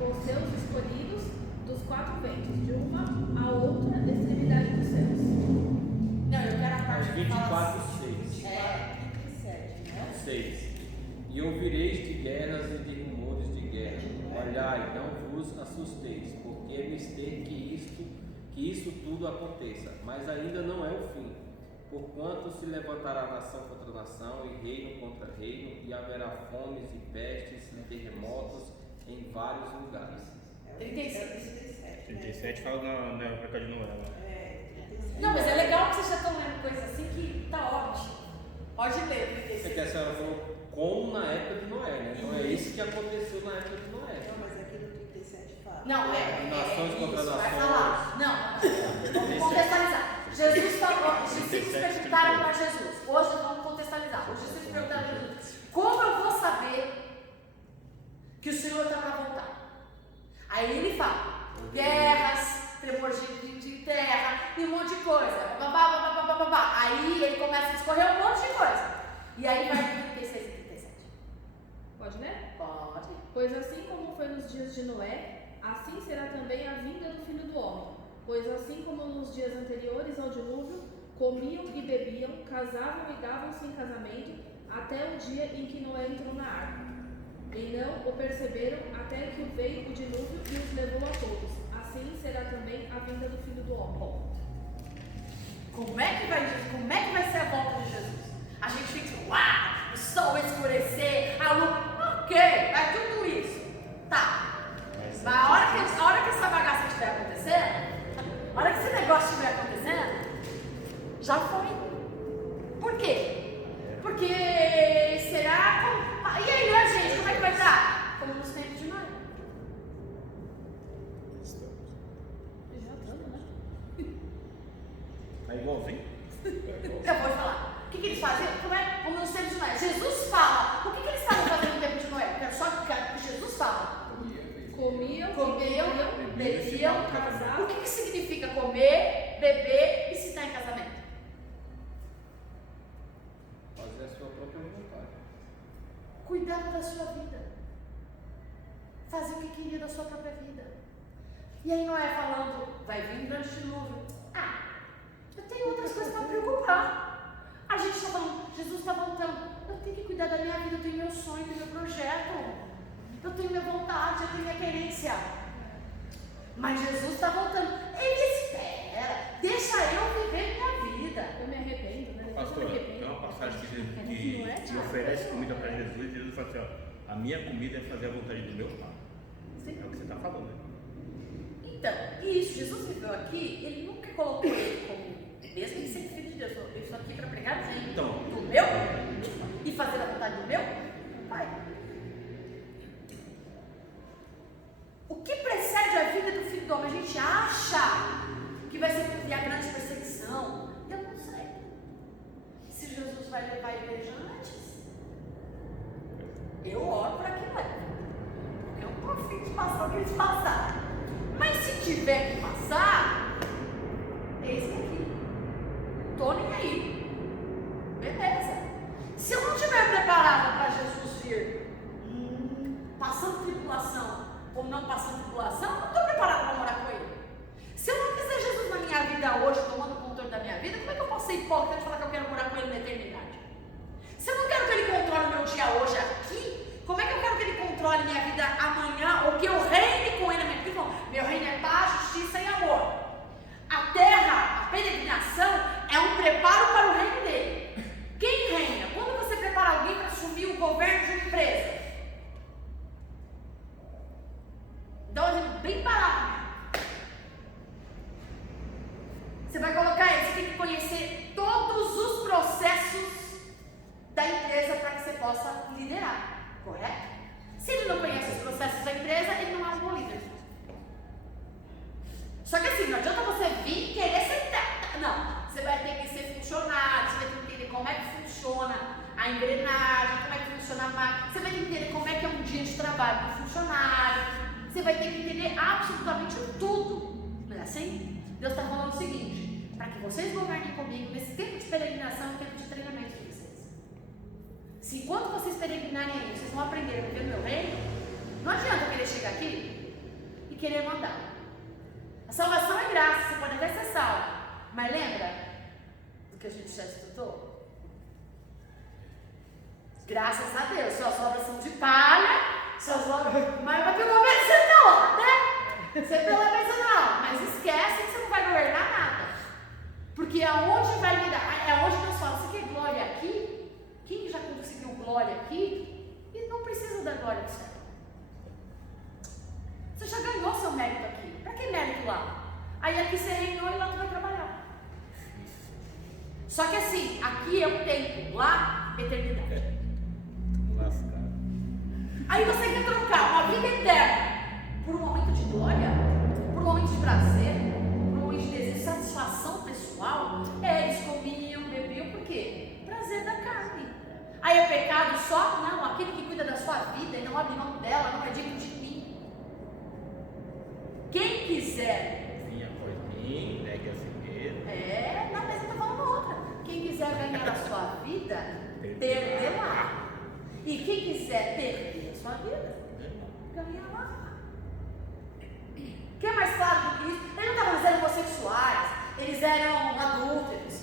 os seus escolhidos dos quatro ventos, de uma a outra extremidade dos céus. Não, eu quero a parte que fala 24, 6. 27, né? 6. E ouvireis de guerras e de rumores de guerra. Olhai, não vos assusteis, porque é mister que isso tudo aconteça, mas ainda não é o fim. Porquanto se levantará nação contra nação e reino contra reino, e haverá fomes e pestes e terremotos em vários lugares. 37 fala na época de Noé. Não, mas é legal que vocês já estão lendo coisa assim que tá ótimo. Pode ler, 36. É que a senhora falou como na época de Noé, né? Então é isso que aconteceu na época de Noé. Não, mas aqui no 37 fala. Não, Nações contra isso, vai nações. falar. Não, vamos contextualizar. Jesus falou, os discípulos perguntaram para Jesus. Hoje vamos contextualizar. Os discípulos perguntaram para Jesus: como eu vou saber que o Senhor está para voltar? Aí ele fala: guerras, tremor de terra e um monte de coisa. Aí ele começa a discorrer um monte de coisa. E aí vai para 36 e 37. Pode ler? Pode. Pois assim como foi nos dias de Noé, assim será também a vinda do Filho do Homem. Pois assim como nos dias anteriores ao dilúvio, comiam e bebiam, casavam e davam-se em casamento, até o dia em que Noé entrou na arca. E não o perceberam até que veio o dilúvio e os levou a todos. Assim será também a vinda do Filho do Homem. Como é que vai ser a volta de Jesus? A gente fica, uau, o sol vai escurecer, a lua, ok, vai tudo isso. Tá. Mas a hora que essa bagaça estiver acontecendo, a hora que esse negócio estiver acontecendo, já foi. Por quê? Porque será como... E aí, né, gente, como é que vai estar? Como nos tempos de Noé. Já estamos, né? É igualzinho? Eu vou falar. O que eles faziam? Como nos tempos de Noé. Jesus fala. O que eles estavam fazendo no tempo de Noé? Eu quero só que Jesus fala. Comiam, bebiam, casavam. O que significa comer, beber e se estar em casamento? Fazer a sua própria vontade. Cuidar da sua vida. Fazer o que queria da sua própria vida. E aí Noé falando, vai vir um grande dilúvio. Eu tenho outras coisas para me preocupar. A gente está falando, Jesus está voltando. Eu tenho que cuidar da minha vida, eu tenho meu sonho, eu tenho meu projeto. Eu tenho minha vontade, eu tenho minha querência. Mas Jesus está voltando. Ele espera. Deixa eu viver minha vida. Eu me arrependo, né? Pastor, tem uma passagem que oferece comida para Jesus e Jesus fala assim, ó, a minha comida é fazer a vontade do meu Pai. Sim. É o que você está falando, né? Então, isso, Jesus viveu aqui, ele nunca colocou ele como, mesmo que seja filho de Deus, eu estou aqui para pregar o reino Então. do meu e fazer a vontade do meu Pai. O que precede a vida do Filho do Homem? A gente acha que vai ser a grande perseguição. Eu não sei. Você vai colocar ele, você tem que conhecer todos os processos da empresa para que você possa liderar, correto? Se ele não conhece os processos da empresa, ele não é um bom líder. Só que assim, não adianta você vir e querer sentar. Não, você vai ter que ser funcionário, você vai ter que entender como é que funciona a engrenagem, como é que funciona a máquina, você vai ter que entender como é que é um dia de trabalho do funcionário, você vai ter que entender absolutamente tudo. Não é assim? Deus está falando o seguinte, para que vocês governem comigo nesse tempo de peregrinação e tempo de treinamento de vocês. Se enquanto vocês peregrinarem aí, vocês vão aprender a viver o meu reino, não adianta querer chegar aqui e querer mandar. A salvação é graça, você pode até ser salvo, mas lembra do que a gente já estudou? Graças a Deus, suas obras são de palha, suas obras, mas pelo menos você não, né? Você pelo menos não, mas esquece que você não vai governar nada, porque aonde vai me dar, é onde Deus fala, você quer glória aqui? Quem já conseguiu glória aqui? E não precisa da glória do céu. Você já ganhou seu mérito aqui. Para que mérito lá? Aí aqui você reinou e lá tu vai trabalhar. Só que assim, aqui é um tempo, lá, eternidade. Aí você quer trocar uma vida eterna por um momento de glória, por um momento de prazer, por um momento de desejo, satisfação pessoal. Eles comiam, bebiam, por quê? Prazer da carne. Aí é pecado só? Não, aquele que cuida da sua vida e não abre mão dela, não é digno de mim. Quem quiser. Vinha após mim, negue a si mesmo. Não, mas eu tô falando outra. Quem quiser ganhar a sua vida, perderá. E quem quiser perder a sua vida, ganhará. O que é mais claro do que isso? Eles não estavam dizendo homossexuais, eles eram adúlteros.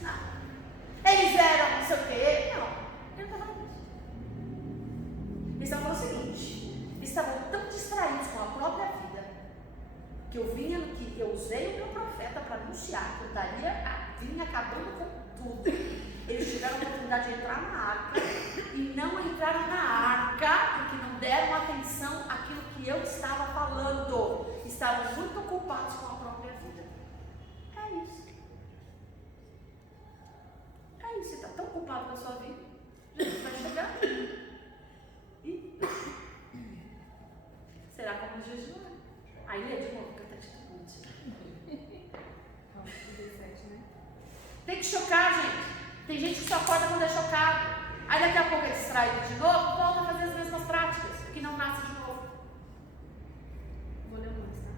Não. Eles eram não sei o quê. Não. Ele não estava falando isso. Eles estavam falando o seguinte: eles estavam tão distraídos com a própria vida que eu usei o meu profeta para anunciar que eu vinha acabando com tudo. Eles tiveram a oportunidade de entrar na arca e não entraram na arca porque não deram atenção àquilo que eu estava falando. Estavam muito ocupados com a própria vida. É isso. Você está tão ocupado com a sua vida, Jesus vai chegar. E será como Jesus? Aí lê de novo, que eu estou te Tem que chocar, gente. Tem gente que só acorda quando é chocado. Aí daqui a pouco é distraído de novo, volta a fazer as mesmas práticas, que não nasce de novo. Vou ler mais, tá?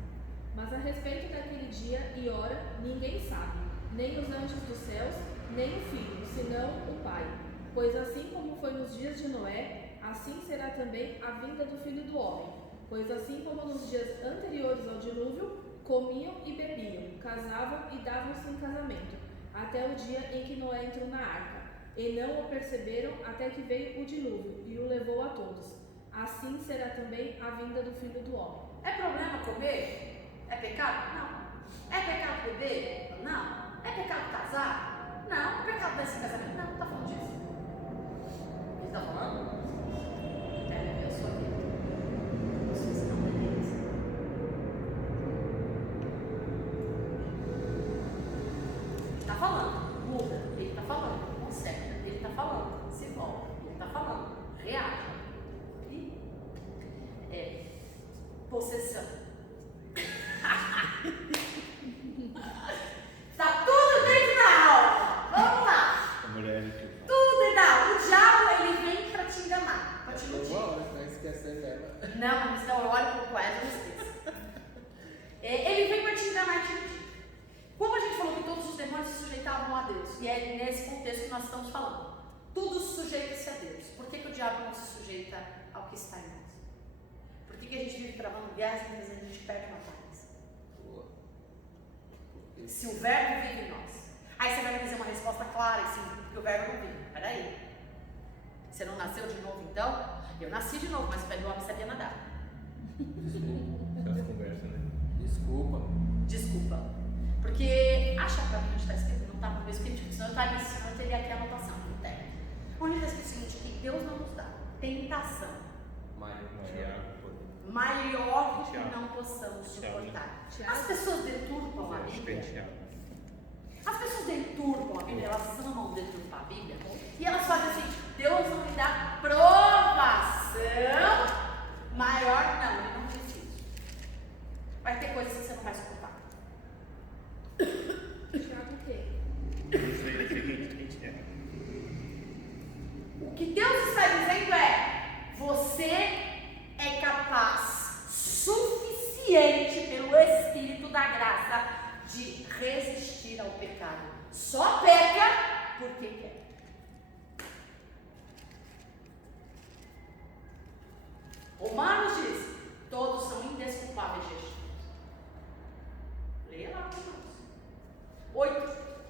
Mas a respeito daquele dia e hora, ninguém sabe, nem os anjos dos céus, nem o Filho, senão o Pai. Pois assim como foi nos dias de Noé, assim será também a vinda do Filho do Homem. Pois assim como nos dias anteriores ao dilúvio, comiam e bebiam, casavam e davam-se em casamento, até o dia em que Noé entrou na arca, e não o perceberam até que veio o dilúvio e o levou a todos. Assim será também a vinda do Filho do Homem. É problema comer? É pecado? Não. É pecado beber? Não. É pecado casar? Não. É pecado desse casamento? Não, não está falando disso. Ele está falando? Eu sou aqui. Vocês não beleza. Está falando, muda. Ele está falando, conserta. Ele está falando, se volta. Ele está falando, reage. E possessão. Tá tudo dentro da aula. Vamos lá. Tudo dentro da aula. O diabo, ele vem pra te enganar, pra te iludir. Tá esquecendo dela. Não, mas não, eu olho pro poeta e não esqueço. Ele vem pra te enganar e te iludir. Como a gente falou que todos os demônios se sujeitavam a Deus, e é nesse contexto que nós estamos falando. Tudo sujeita-se a Deus. Por que o diabo não se sujeita ao que está em nós? Por que a gente vive travando guerras e muitas vezes a gente perde batalhas? Se o verbo vive em nós. Aí você vai me dizer uma resposta clara e simples, porque o verbo não vive. Peraí. Você não nasceu de novo então? Eu nasci de novo, mas o velho homem sabia nadar. Essas conversas, né? Desculpa. Porque acha pra mim onde está escrito, não está no meu Espírito Santo, está ali, senão eu teria aqui a anotação no técnico. Onde está escrito o seguinte, que Deus não nos dá tentação maior que não possamos suportar. As pessoas deturpam a Bíblia deturpam a Bíblia, elas amam deturpar a Bíblia. E elas fazem assim: Deus não me dá provação maior. Não, ele não diz isso. Vai ter coisas que você não vai suportar. Tiago o quê? Isso aí é o seguinte, O que Deus está dizendo é: você é capaz suficiente pelo Espírito da graça de resistir ao pecado. Só peca porque quer. Romanos diz: todos são indesculpáveis diante de Deus. Leia lá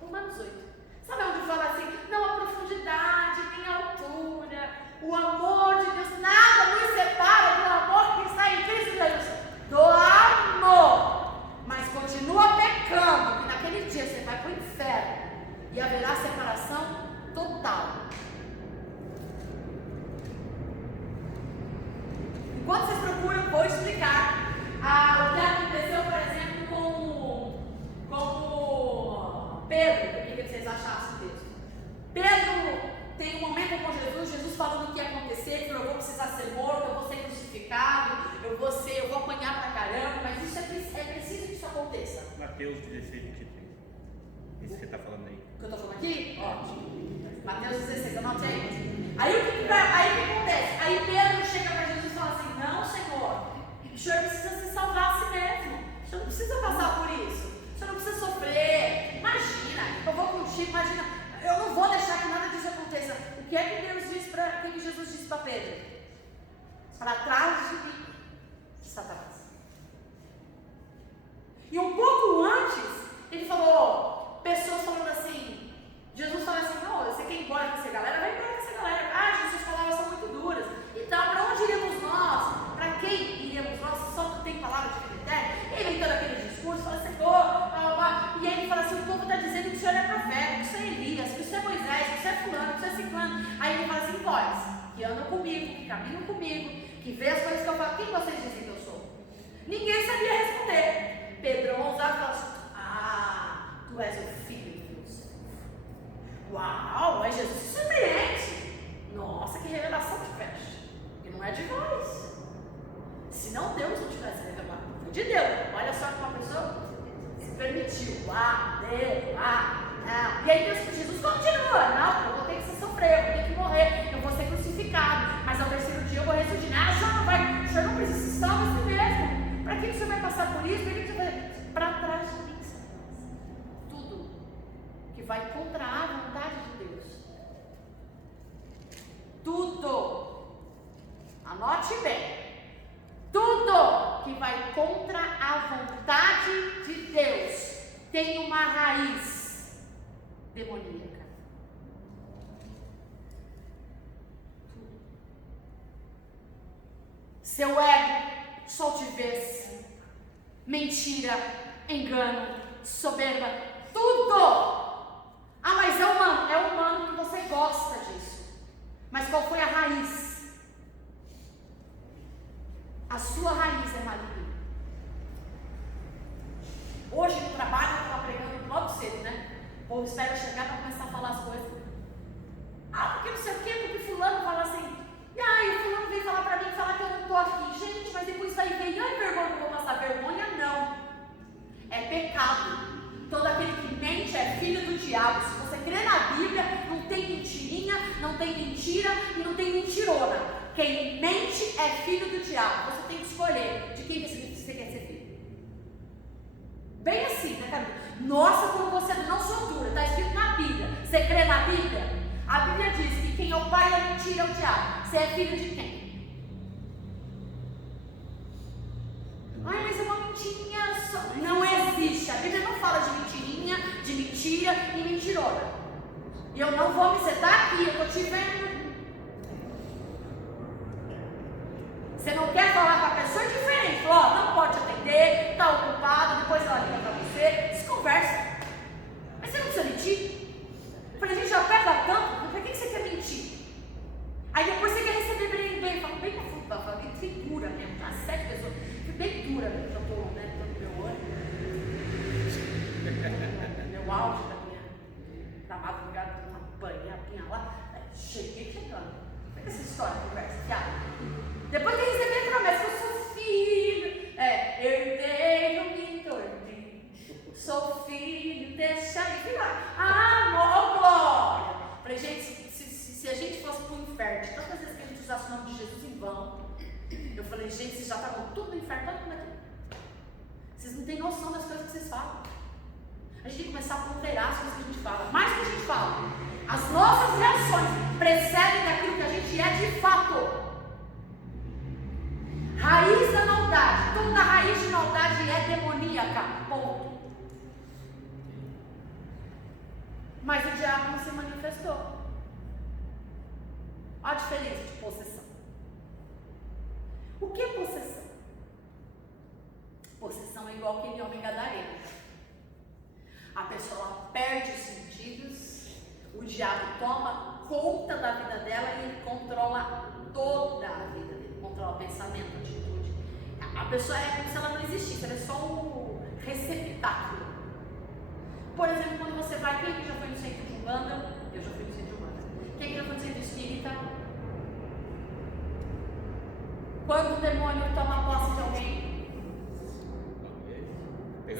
Romanos 8. Sabe onde fala assim? Não há profundidade, nem altura. O amor de Deus, nada nos separa do amor que está em Cristo Jesus. Do amor. Mas continua pecando, que naquele dia você vai para o inferno e haverá separação total. Enquanto vocês procuram, vou explicar o que aconteceu, por exemplo, com o Pedro. O que vocês acharam disso? Pedro tem um momento com Jesus falando o que ia acontecer, ele falou: eu vou precisar ser morto, eu vou ser crucificado, eu vou apanhar pra caramba, mas isso é preciso que isso aconteça. Mateus 16, 23. Isso que você está falando aí. O que eu estou falando aqui? Ótimo. Mateus 16, eu não tenho. Aí o que acontece? Aí Pedro chega para Jesus e fala assim: não, Senhor, o Senhor precisa se salvar a si mesmo. O Senhor não precisa passar por isso. O Senhor não precisa sofrer. Imagina, eu vou contigo, imagina. Eu não vou deixar que nada disso aconteça. O que é que Jesus disse para Pedro? Para trás de mim, Satanás. E um pouco antes, ele falou, pessoas falando assim, Jesus falou assim: não, você quer ir embora com essa galera? Vai embora com essa galera. Ah, Jesus, palavras são muito duras. Então, para onde iremos nós? Para quem iremos nós? Só tu tem palavra de vida eterna? Ele vem todo aquele discurso, fala: Senhor, e aí ele fala assim: o povo está dizendo que o Senhor é profeta, que o Senhor é Elias, que o Senhor é Moisés, que o Senhor é fulano, que o Senhor é ciclano. Aí ele fala assim: vós, que andam comigo, que caminham comigo, que vê as coisas que eu falo, quem vocês dizem que eu sou? Ninguém sabia responder. Pedro ousado falou assim: ah, tu és o filho de Deus. Uau, mas Jesus se surpreende. Nossa, que revelação de festa. Porque não é de nós. Se não Deus não tivesse revelado, foi de Deus. Olha só como uma pessoa se permitiu. Não. E aí Jesus continua: não, eu vou ter que sofrer, eu vou ter que morrer, eu vou ser crucificado, mas ao terceiro dia eu vou ressuscitar. Ah, o senhor não precisa se salvar a si mesmo. Para que o senhor vai passar por isso? Para que o senhor vai para trás de mim, Satanás? Tudo que vai contra a vontade de Deus. Tudo. Anote bem. Tudo que vai contra a vontade de Deus tem uma raiz demoníaca. Seu ego, altivez, mentira, engano, soberba, tudo. Ah, mas é humano que você gosta disso. Mas qual foi a raiz? A sua raiz é maligna. Hoje no trabalho eu estava pregando logo cedo, né? O povo espera chegar para começar a falar as coisas. Ah, porque não sei o quê, porque fulano fala assim. E aí o fulano veio falar para mim, falar que eu não estou aqui. Gente, mas depois vai ver. E ai, vergonha, eu vou passar vergonha? Não. É pecado. Todo aquele que mente é filho do diabo. Se você crê na Bíblia, não tem mentirinha, não tem mentira e não tem mentirona. Quem mente é filho do diabo. Você tem que escolher de quem você quer ser filho. Bem assim, né, Camila? Nossa, como você não sou dura. Está escrito na Bíblia. Você crê na Bíblia? A Bíblia diz que quem é o pai da mentira é o diabo. Você é filho de quem? Ai, mas é uma mentirinha só. Não existe. A Bíblia não fala de mentirinha, de mentira e mentirona. E eu não vou me sentar aqui, eu estou te vendo. Você não quer falar com a pessoa diferente, ó, não pode atender, está ocupado, depois ela liga para você, desconversa. Mas você não precisa mentir. Eu falei: gente, já aperta tanto, por que você quer mentir? Aí depois você quer receber bem, fala bem profundo, fala bem dura mesmo, tá? 7 pessoas, bem dura mesmo, eu estou, né, no meu olho, meu auge da minha sou filho, deixa aí. Fui lá, amor, glória. Falei, gente, se a gente fosse pro inferno, de tantas vezes que a gente usasse o nome de Jesus em vão, eu falei, gente, vocês já estavam tudo no inferno, todo mundo aqui. Vocês não têm noção das coisas que vocês falam. A gente tem que começar a ponderar as coisas que a gente fala. Mais do que a gente fala, as nossas reações precedem daquilo que a gente é de fato. Raiz da maldade. Toda raiz de maldade é demoníaca. Ponto. Mas o diabo não se manifestou. Olha a diferença de possessão. O que é possessão? Possessão é igual aquele homem gadareno. A pessoa perde os sentidos, o diabo toma conta da vida dela e ele controla toda a vida dele. Controla o pensamento, a atitude. A pessoa é como se ela não existisse, ela é só um receptáculo. Por exemplo, quando você vai, quem aqui já foi no centro de Umbanda? Eu já fui no centro de Umbanda. Quem aqui já foi no centro espírita? Quando o demônio toma posse de alguém?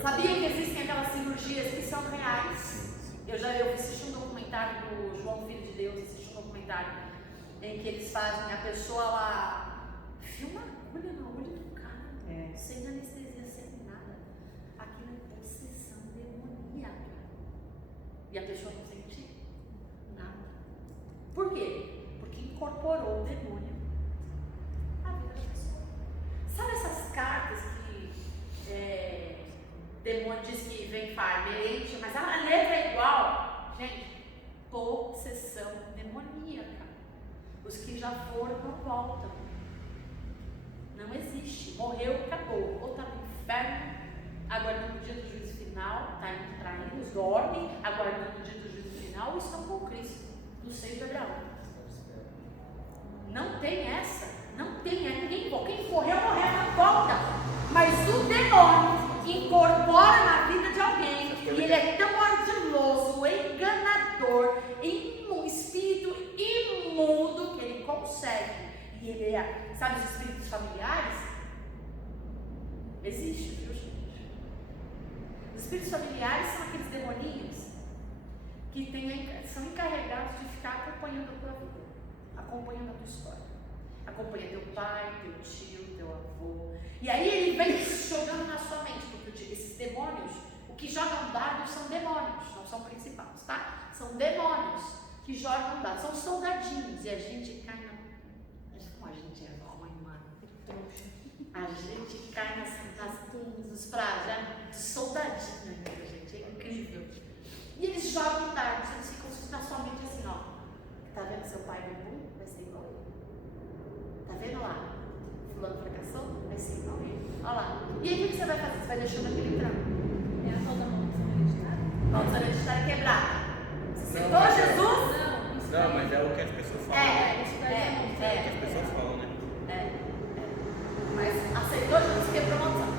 Sabia que existem aquelas cirurgias que são reais? Eu assisti um documentário do João Filho de Deus, assisti um documentário em que eles fazem a pessoa lá, filma agulha no olho do cara, sem anestesia, sem nada. Aquilo é possessão demoníaca. E a pessoa não sente nada. Por quê? Porque incorporou o demônio à vida da pessoa. Sabe essas cartas que demônio diz que vem farmente, mas a letra é igual? Gente, possessão demoníaca. Os que já foram não voltam. Não existe. Morreu, acabou. Ou está no inferno, aguardando o dia do juízo final, está indo traídos, dormem, aguardando o dia do juízo final, ou estão com Cristo, no seio de Abraão. Não tem essa. Não tem. Ninguém volta. Quem morreu, não volta. Mas o demônio incorpora na vida de alguém e ele é tão ardiloso, enganador, um espírito imundo que ele consegue. E ele é, sabe os espíritos familiares? Existe, viu, gente? Os espíritos familiares são aqueles demoninhos que são encarregados de ficar acompanhando a tua vida, acompanhando a tua história, acompanha teu pai, teu tio, teu avô. E aí ele vem jogando na sua mente, porque esses demônios, o que jogam dados são demônios, não são principados, tá? São demônios que jogam dados, são soldadinhos, e a gente cai na... Como a gente é ruim, mano. A gente cai nos pratos, de soldadinho ainda, gente, é incrível. E eles jogam dados, eles ficam na sua mente assim, ó. Tá vendo seu pai bebum? Vai ser igual ele. Tá vendo lá? Fulano fracassou? Vai ser igual ele. Olha lá. E aí o que você vai fazer? Você vai deixando aquele entrar. É a tal da maldição hereditária? Maldição hereditária quebrada. Você aceitou mas Jesus? Não, mas é o que as pessoas falam. É o que as pessoas falam, né? Mas aceitou Jesus, quebrou a maldição.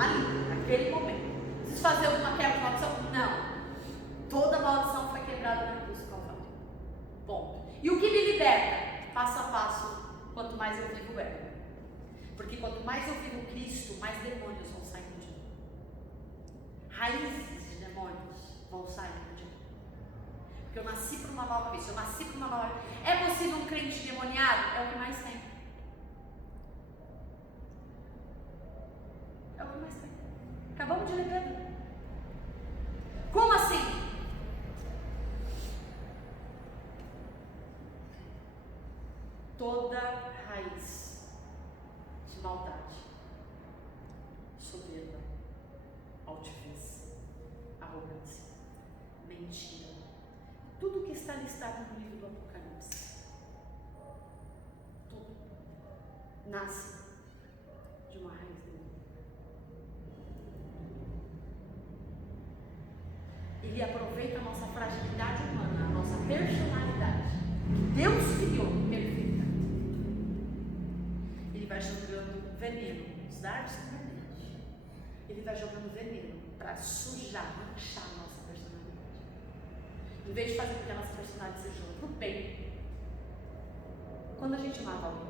Ali, naquele momento. Preciso fazer alguma quebra de maldição? Não. Toda maldição foi quebrada na cruz do Calvário. Bom. E o que me liberta? Passo a passo, quanto mais eu vivo é. Porque quanto mais eu vivo Cristo, mais demônios vão saindo de mim. Raízes de demônios vão saindo de mim. Porque eu nasci para uma nova vida, eu nasci para uma nova vida. É possível um crente demoniado? É o que mais tem. É o que mais tem. Acabamos de ler Pedro. Como assim? Toda raiz de maldade, soberba, altivez, arrogância, mentira, tudo que está listado no livro do Apocalipse, tudo nasce de uma raiz dele. Ele aproveita a nossa fragilidade humana, a nossa personalidade, que Deus criou perfeita. Ele vai jogando veneno, os dardos são venenos. Ele vai jogando veneno para sujar, manchar a nossa personalidade. Em vez de fazer com que a nossa personalidade seja para o bem. Quando a gente mata alguém,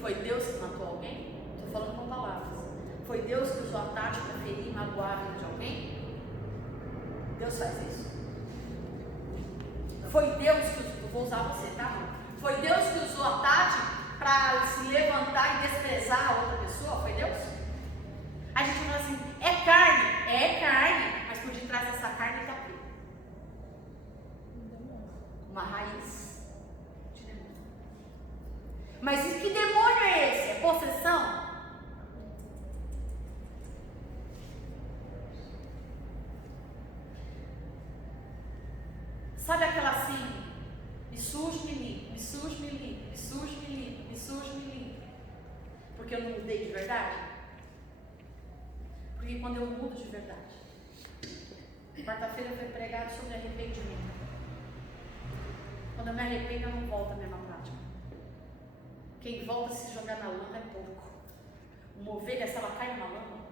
foi Deus que matou alguém? Foi Deus que usou a Tati para ferir e magoar a vida de alguém? Deus faz isso. Foi Deus que usou, vou usar você, tá? Foi Deus que usou a Tati para se levantar e desprezar a outra pessoa? Foi Deus? A gente fala assim, é carne, mas por detrás dessa carne está aqui uma raiz de demônio. Mas que demônio é esse? É possessão? Sabe aquela assim, me sujo, me limpo, me sujo, me limpo, me sujo, me limpo, me sujo, me limpo. Porque eu não mudei de verdade? Porque quando eu mudo de verdade, quarta-feira foi pregado sobre arrependimento. Quando eu me arrependo, eu não volto à mesma prática. Quem volta a se jogar na lama é porco. Uma ovelha, se ela cai numa lama,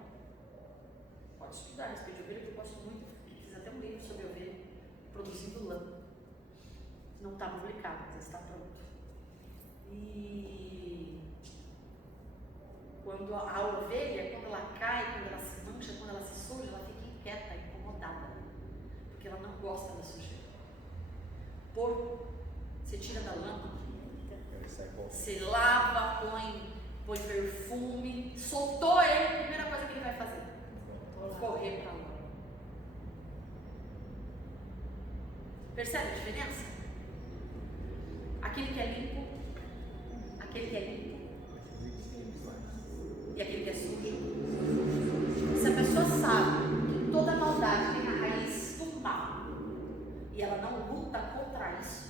pode estudar a respeito de ovelha, que eu gosto muito. Fiz até um livro sobre ovelha, produzindo lã. Não está publicado, mas está pronto. E quando a ovelha, quando ela cai, quando ela se mancha, quando ela se suja, ela fica inquieta, incomodada, porque ela não gosta da sujeira. Porco, você tira da lama, você lava, põe perfume, soltou ele, a primeira coisa que ele vai fazer, correr para lá. Percebe a diferença? Aquele que é limpo e aquele que é sujo. Se a pessoa sabe que toda maldade tem a raiz do mal e ela não luta contra isso,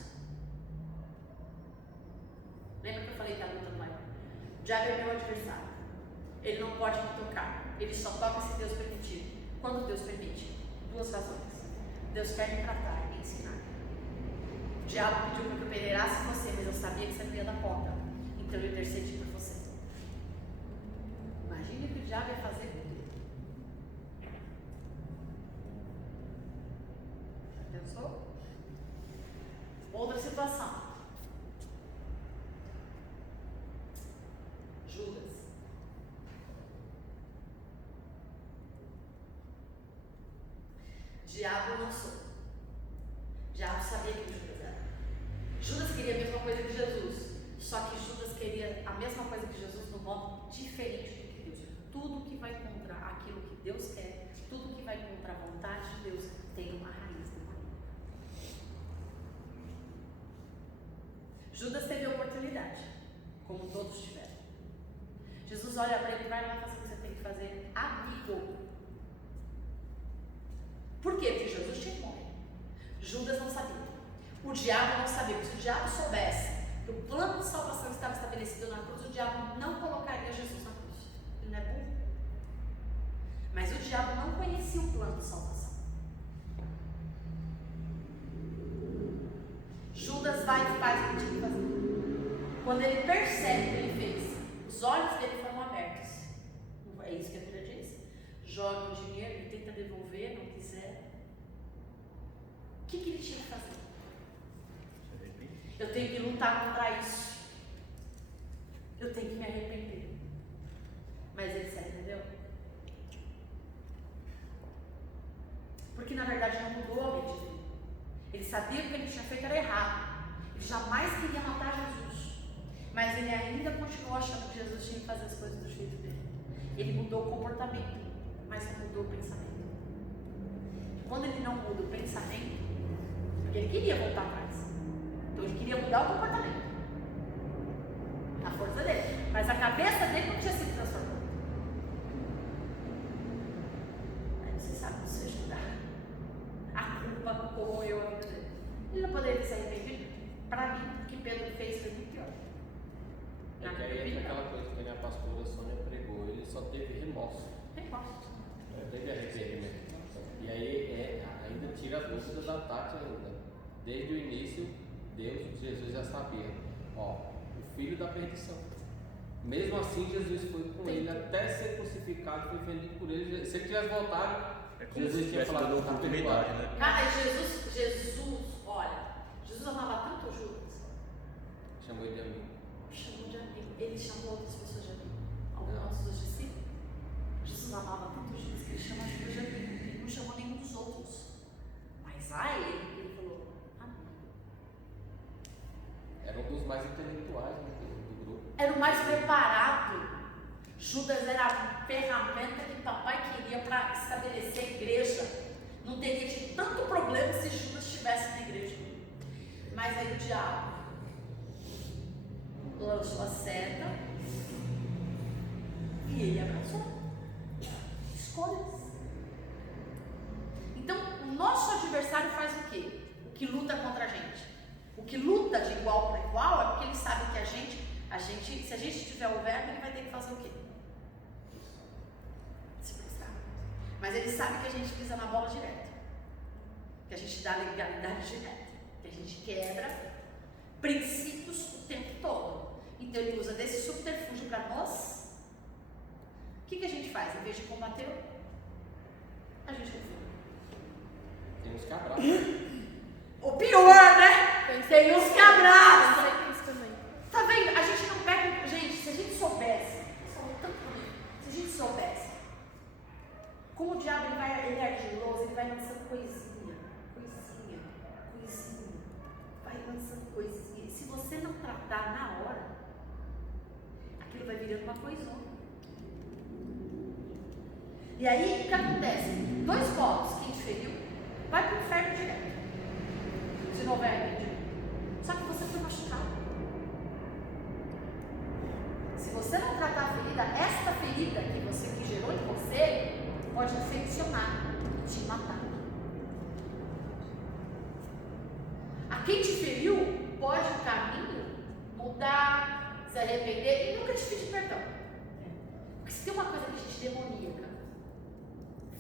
lembra que eu falei que a luta não é? O diabo é meu adversário, ele não pode me tocar, ele só toca se Deus permitir. Quando Deus permite? Duas razões: Deus quer me tratar e me ensinar. O diabo pediu para que eu peneirasse você, mas eu sabia que você não ia dar conta, então eu intercedi por você. Imagine o que o diabo ia fazer comigo. Já pensou? Outra situação. Judas. Diabo lançou. Diabo sabia que Judas era. Judas queria a mesma coisa que Jesus, só que Judas queria a mesma coisa que Jesus no modo diferente do que Deus. Tudo que vai contra aquilo que Deus quer, tudo que vai contra a vontade de Deus, tem uma raiz demoníaca. Judas teve a oportunidade, como todos tiveram. Jesus olha para ele e vai lá fazer o que você tem que fazer, amigo. Por quê? Porque Jesus tinha que morrer. Judas não sabia. O diabo não sabia. Porque se o diabo soubesse que o plano de salvação estava estabelecido na cruz, o diabo não colocaria Jesus na cruz. Ele não é burro. Mas o diabo não conhecia o plano de salvação. Judas vai e faz o que tinha que fazer. Quando ele percebe o que ele fez, os olhos dele foram abertos. É isso que a Bíblia diz. Joga o dinheiro, ele tenta devolver, não quiser. O que ele tinha que fazer? Eu tenho que lutar contra isso. Eu tenho que me arrepender. Mas ele se arrependeu? Porque na verdade não mudou a mente dele. Ele sabia que o que ele tinha feito era errado. Ele jamais queria matar Jesus. Mas ele ainda continuou achando que Jesus tinha que fazer as coisas do jeito dele. Ele mudou o comportamento, mas não mudou o pensamento. Quando ele não muda o pensamento, porque ele queria voltar atrás, então ele queria mudar o comportamento, a força dele, mas a cabeça dele não tinha sido transformada. Aí você sabe, você ajudar, a culpa corroeu a vida dele. Ele não poderia se arrepender. Para mim, o que Pedro fez foi muito pior. É que aí é aquela coisa que a pastora Sônia pregou, ele só teve remorso. Não teve arrependimento. E aí ainda tira a dúvida da Tati ainda. Desde o início, Jesus já sabia. Ó, o filho da perdição. Mesmo assim, Jesus foi com ele até ser crucificado, foi vendido por ele. Se ele tivesse voltado, Jesus tinha falado outra oportunidade, né? Cara, Jesus, olha, Jesus amava tanto Judas. Chamou ele de amigo. Chamou de amigo. Ele chamou outras pessoas de amigo. Alguns dos discípulos. chama Judas de amigo, ele não chamou nenhum dos outros. Mas a ele falou, amigo. Era um dos mais intelectuais do grupo. Era o mais preparado. Judas era a ferramenta que papai queria para estabelecer a igreja. Não teria tido tanto problema se Judas estivesse na igreja. Mas aí o diabo lançou a seta e ele abraçou. Escolhas. Então, o nosso adversário faz o quê? O que luta contra a gente. O que luta de igual para igual é porque ele sabe que a gente, se a gente tiver o verbo, ele vai ter que fazer o quê? Se frustrar. Mas ele sabe que a gente pisa na bola direto. Que a gente dá legalidade direta. Que a gente quebra princípios o tempo todo. Então ele usa desse subterfúgio para nós. O que a gente faz? Em vez de combater, a gente refúgio. Tem uns que abraçam. O pior, né? Tem uns que abraçam. Pensei nisso também. Tá vendo? A gente não pega. Gente, se a gente soubesse, se a gente soubesse como o diabo ele é ardiloso, ele vai lançando coisinha. Vai lançando coisinha. Se você não tratar na hora, aquilo vai virando uma coisona. E aí o que acontece? 2 polos, quem te feriu, vai pro inferno direto. Se não houver arrependimento. Só que você foi machucado. Se você não tratar a ferida, esta ferida que gerou em você pode infeccionar e te matar. A quem te feriu pode o caminho mudar, se arrepender e nunca te pedir perdão. Porque se tem uma coisa que a gente demoníaca,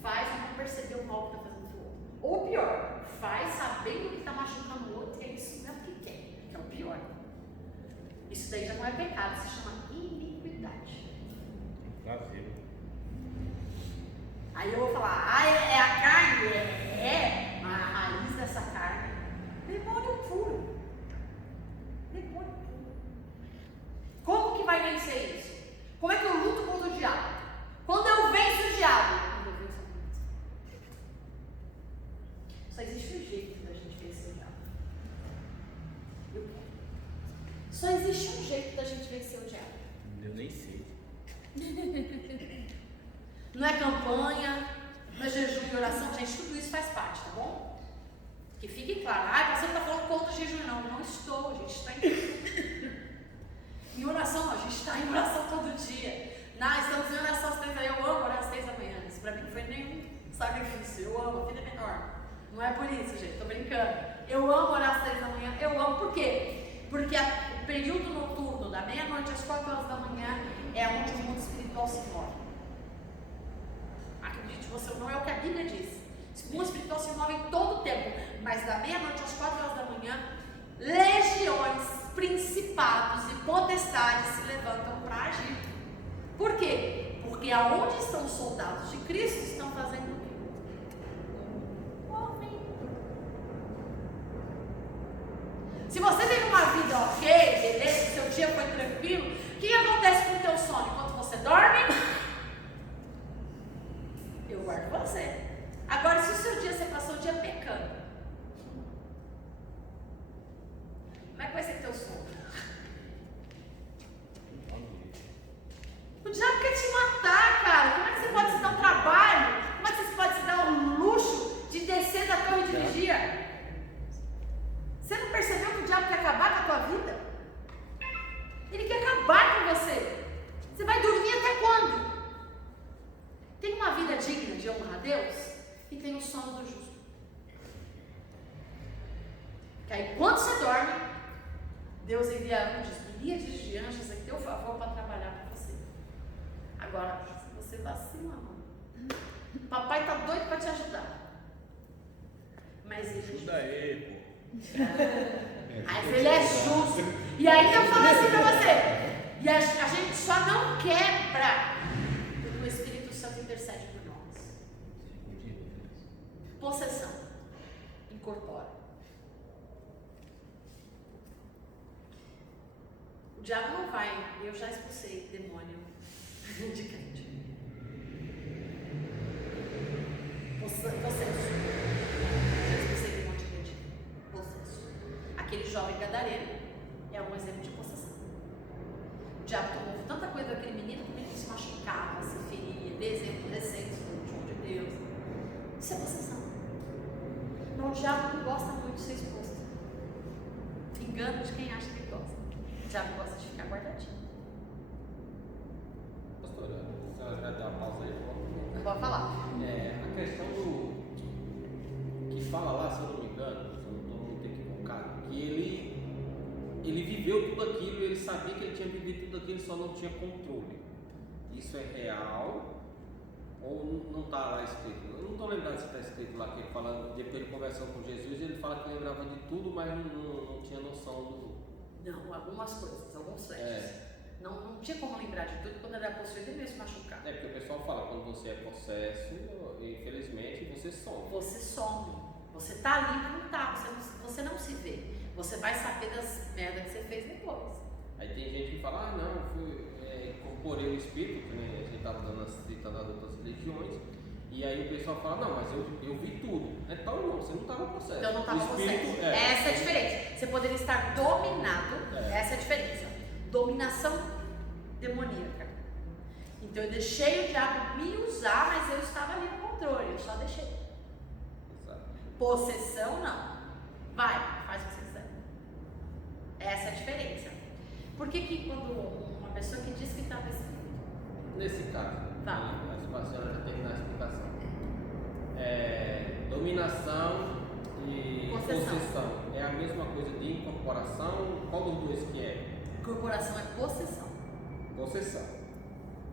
faz e não perceber o mal que está fazendo pro outro. Ou pior, faz sabendo que está machucando o outro e é isso mesmo que quer, que é o pior. Isso daí já não é pecado, se chama iniquidade. Prazer. Aí eu vou falar, é a carne? É, mas a raiz dessa carne, demônio puro. Demônio puro. Como que vai vencer isso? Como é que eu luto contra o diabo? Quando eu venço o diabo? Quando eu venço a mim. Só existe um jeito da gente vencer o diabo. Eu quero. Só existe um jeito da gente vencer o diabo. Eu nem sei. Não é campanha, não é jejum e oração, gente, tudo isso faz parte, tá bom? Que fique claro, você não está falando contra o jejum, não estou, a gente está em oração, não, a gente está em oração todo dia. Não, estamos em oração às 3 da manhã, eu amo orar às 3 da manhã, isso para mim não foi nenhum sacrifício, eu amo, a vida é menor, não é por isso, gente, estou brincando. Eu amo orar às 3 da manhã, eu amo, por quê? Porque o período noturno, da meia-noite às 4 horas da manhã, é onde o mundo espiritual se move. Acredite você ou não, é o que a Bíblia diz. O mundo espiritual se move em todo o tempo, mas da meia-noite às 4 horas da manhã, legiões, principados e potestades se levantam para agir. Por quê? Porque aonde estão os soldados de Cristo estão fazendo o quê? Se você teve uma vida ok, beleza, seu dia foi tranquilo, o que acontece com o teu sono? Enquanto você dorme, eu guardo você. Agora, se o seu dia, você passou o dia pecando, como é que vai ser teu sono? O diabo quer te matar, cara. Como é que você pode se dar um trabalho? Como é que você pode se dar o luxo de descer da torre de vigia? Você não percebeu que o diabo quer acabar com a tua vida? Ele quer acabar com você. Você vai dormir até quando? Tem uma vida digna de honrar a Deus e tem o sono do justo. Que aí quando você dorme, Deus envia miríades de anjos em teu favor para trabalhar com você. Agora, você vacila, mano. Papai tá doido para te ajudar. Mas ele Ajuda aí, pô. Mas ele é justo. E aí eu falo assim pra você. E a gente só não quebra porque o Espírito Santo intercede por nós. Possessão. Incorpora. O diabo não vai. Eu já expulsei demônio de crente. Gadareno é um exemplo de possessão. O diabo tomou tanta coisa daquele menino que o menino se machucava, se feria, dê exemplo recente do João de Deus. Isso é possessão. Mas o diabo não gosta muito de ser exposto. Engano de quem acha que gosta. O diabo gosta de ficar guardadinho. Pastora, a senhora vai dar uma pausa aí? Não pode falar. A questão do. Que fala lá, se eu não me engano, se eu não estou muito equivocado, que ele viveu tudo aquilo, ele sabia que ele tinha vivido tudo aquilo, só não tinha controle. Isso é real ou não está lá escrito? Eu não estou lembrando se está escrito lá, que ele fala, depois ele conversando com Jesus, ele fala que lembrava de tudo, mas não tinha noção do. Não, algumas coisas, alguns flashes. Não tinha como lembrar de tudo. Quando ele era possuído, ele mesmo machucado. Porque o pessoal fala, quando você é possesso, infelizmente você some. Você some. Você tá ali, mas não tá. Você não se vê. Você vai saber das merdas que você fez depois. Aí tem gente que fala, incorporei o espírito, que nem a gente estava dando as citas das outras religiões, e aí o pessoal fala, não, mas eu vi tudo. Então não, você não estava possesso. Então não estava possesso. Essa é a diferença. Você poderia estar dominado, essa é a diferença. Dominação demoníaca. Então eu deixei o diabo me usar, mas eu estava ali no controle, eu só deixei. Exato. Possessão não. Vai, faz o que você quiser. Essa é a diferença. Por que quando uma pessoa que diz que estava escrito? Nesse caso, Tá. a senhora já terminar a explicação. Dominação e possessão. É a mesma coisa de incorporação? Qual dos dois que é? Incorporação é possessão. Possessão.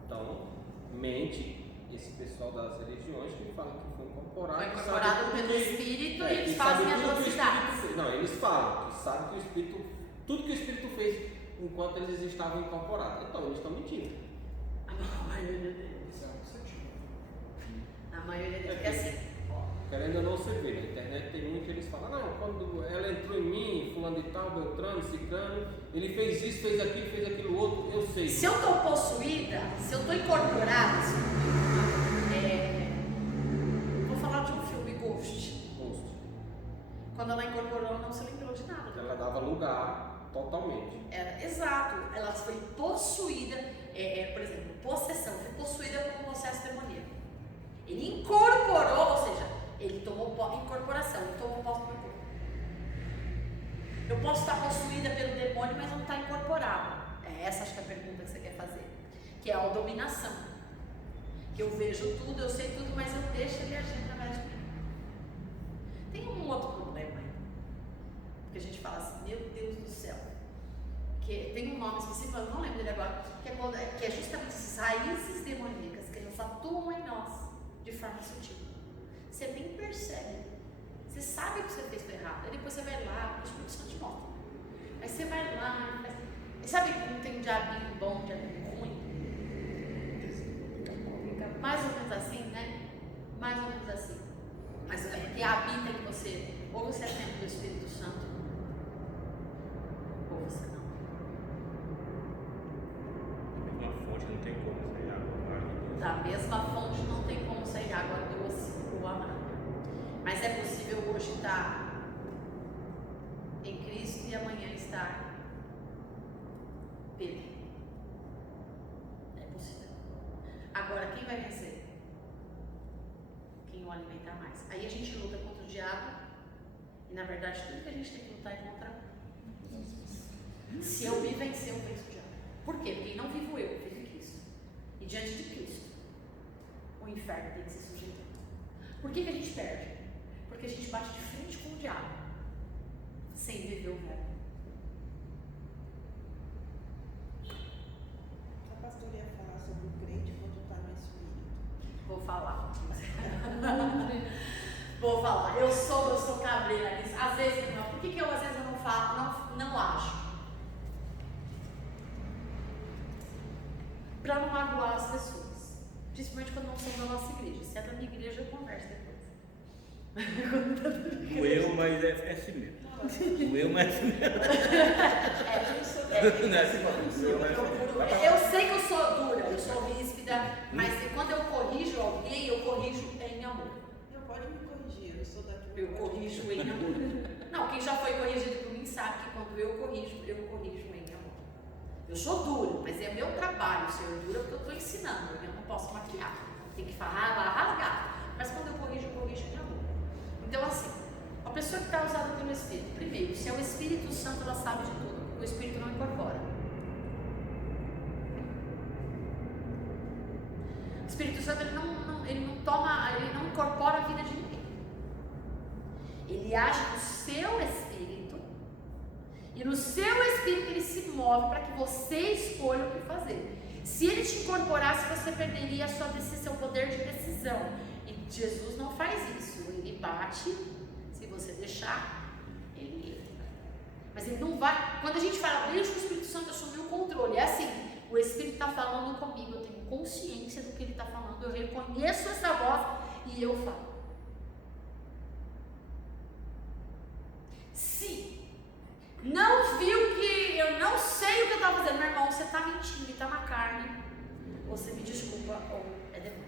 Então, mente esse pessoal das religiões que fala que foi incorporado. Foi incorporado pelo Espírito e eles fazem atrocidades. Não, eles falam que sabem que o Espírito, tudo que o Espírito fez enquanto eles estavam incorporados. Então, eles estão mentindo. A maioria deles. Isso é um sentido. A maioria deles é assim. Querendo ou não, você vê, na internet tem muito que eles falam, não, quando ela entrou em mim, fulano de tal, Beltrano, Cicrano, ele fez isso, fez aquilo outro, eu sei. Se eu estou possuída, se eu estou incorporada, vou falar de um filme, Ghost. Quando ela incorporou, ela não se lembrou de nada. Ela dava lugar totalmente. Exato, ela foi possuída, por exemplo, possessão, foi possuída por um processo demoníaco. Ele incorporou, ou seja, ele tomou incorporação, ele tomou posse do meu corpo. Eu posso estar possuída pelo demônio, mas não estar incorporada. Essa acho que é a pergunta que você quer fazer. Que é a dominação. Que eu vejo tudo, eu sei tudo, mas eu deixo ele agir através de mim. Tem um outro problema aí. Porque a gente fala assim, meu Deus do céu. Que tem um nome específico, eu não lembro dele agora, que é justamente essas raízes demoníacas que elas atuam em nós de forma sutil. Você nem percebe. Você sabe que você fez foi errado. Aí depois você vai lá, o Espírito Santo te mostra. Aí você vai lá, sabe que não tem um diabinho bom, um diabinho ruim? Mais ou menos assim, né? Mais ou menos assim. Mas é porque habita em você. Ou você é templo do Espírito Santo, ou você não. Da mesma fonte não tem como sair água. Da mesma fonte não tem como sair água doce ou amarga. Mas é possível hoje estar em Cristo e amanhã estar Pedro. É possível. Agora, quem vai vencer? Quem o alimentar mais. Aí a gente luta contra o diabo e, na verdade, tudo que a gente tem que lutar é contra. Se eu me vencer, eu venço o diabo. Por quê? Porque não vivo eu, vive Cristo. E diante de Cristo, o inferno tem que se sujeitar. Por que a gente perde? Porque a gente bate de frente com o diabo, sem viver o verbo. A pastora ia falar sobre o crente quando está no Espírito. Vou falar. Vou falar. Eu sou cabreira nisso. Às vezes, não. Por que eu às vezes eu não falo, não acho? Para não magoar as pessoas. Principalmente quando não são da nossa igreja. Se é da minha igreja, eu converso depois. Doeu, mas é assim mesmo. Doeu, mas é assim mesmo. Não é assim mesmo. Eu sei que eu sou dura, eu sou ríspida, mas quando eu corrijo alguém, eu corrijo em amor. Não pode me corrigir, eu sou da tua. Eu corrijo em amor. Não, quem já foi corrigido por mim sabe que quando eu corrijo em amor. Eu sou dura, mas é meu trabalho ser dura porque eu estou ensinando. Eu não posso maquiar. Tem que falar, rasgar. Mas quando eu corrijo em amor. Então, assim, a pessoa que está usada pelo Espírito, primeiro, se é o Espírito Santo, ela sabe de tudo. O Espírito não incorpora. O Espírito Santo, ele não incorpora a vida de ninguém. Ele age no seu espírito, e no seu espírito ele se move para que você escolha o que fazer. Se ele te incorporasse, você perderia seu poder de decisão. E Jesus não faz isso. Ele bate, se você deixar, ele entra. Mas ele não vai. Quando a gente fala, deixa o Espírito Santo assumir o controle, é assim: o Espírito está falando comigo, eu tenho consciência do que ele está falando, eu reconheço essa voz e eu falo. Se não viu que eu não sei o que eu estava fazendo, meu irmão, você está mentindo, está na carne, você me desculpa, ou é demônio.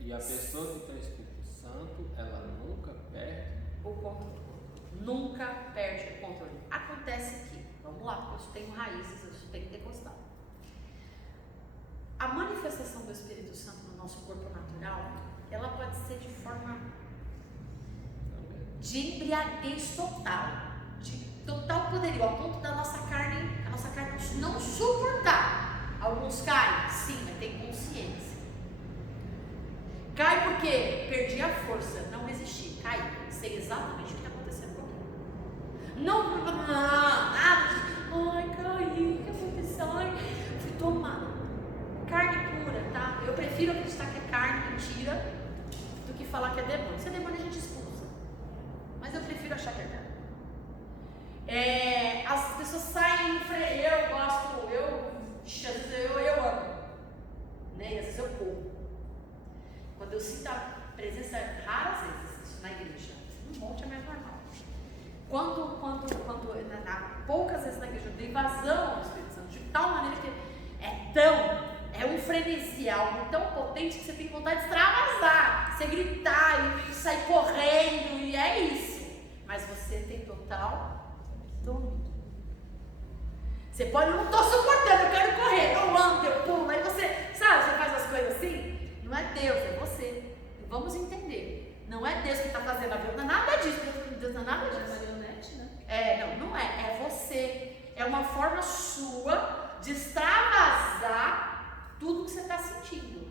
E a pessoa que tem o Espírito Santo, ela nunca perde o controle. Nunca perde o controle. Acontece que, vamos lá, porque eu tenho raízes, eu tenho que decostar. A manifestação do Espírito Santo no nosso corpo natural, ela pode ser de forma de embriaguez total, de total poderio, ao ponto da nossa carne, a nossa carne não suportar. Alguns caem, sim, mas tem consciência. Cai porque perdi a força, não resisti, cai, sei exatamente o que está acontecendo comigo. Não, nada de, ai, caí, o que aconteceu? Ai, fui tomada. Carne pura, tá? Eu prefiro acreditar que é carne, mentira, do que falar que é demônio. Se é demônio, a gente expulsa. Mas eu prefiro achar que é carne. As pessoas saem, eu gosto, às vezes eu amo, né? E às vezes eu corro. Quando eu sinto a presença, raras vezes, na igreja, um monte é mais normal. Poucas vezes na igreja eu dei vazão ao Espírito Santo, de tal maneira que é um frenesi, algo tão potente que você tem vontade de extravasar, você gritar e sair correndo, e é isso. Mas você tem total domínio. Você pode, eu não estou suportando, eu quero correr, eu ando, eu pulo, aí você faz as coisas assim. Não é Deus, é você. E vamos entender. Não é Deus que está fazendo a vida, não é nada disso. Deus não é nada disso. É marionete, né? Não é. É você. É uma forma sua de extravasar tudo que você está sentindo.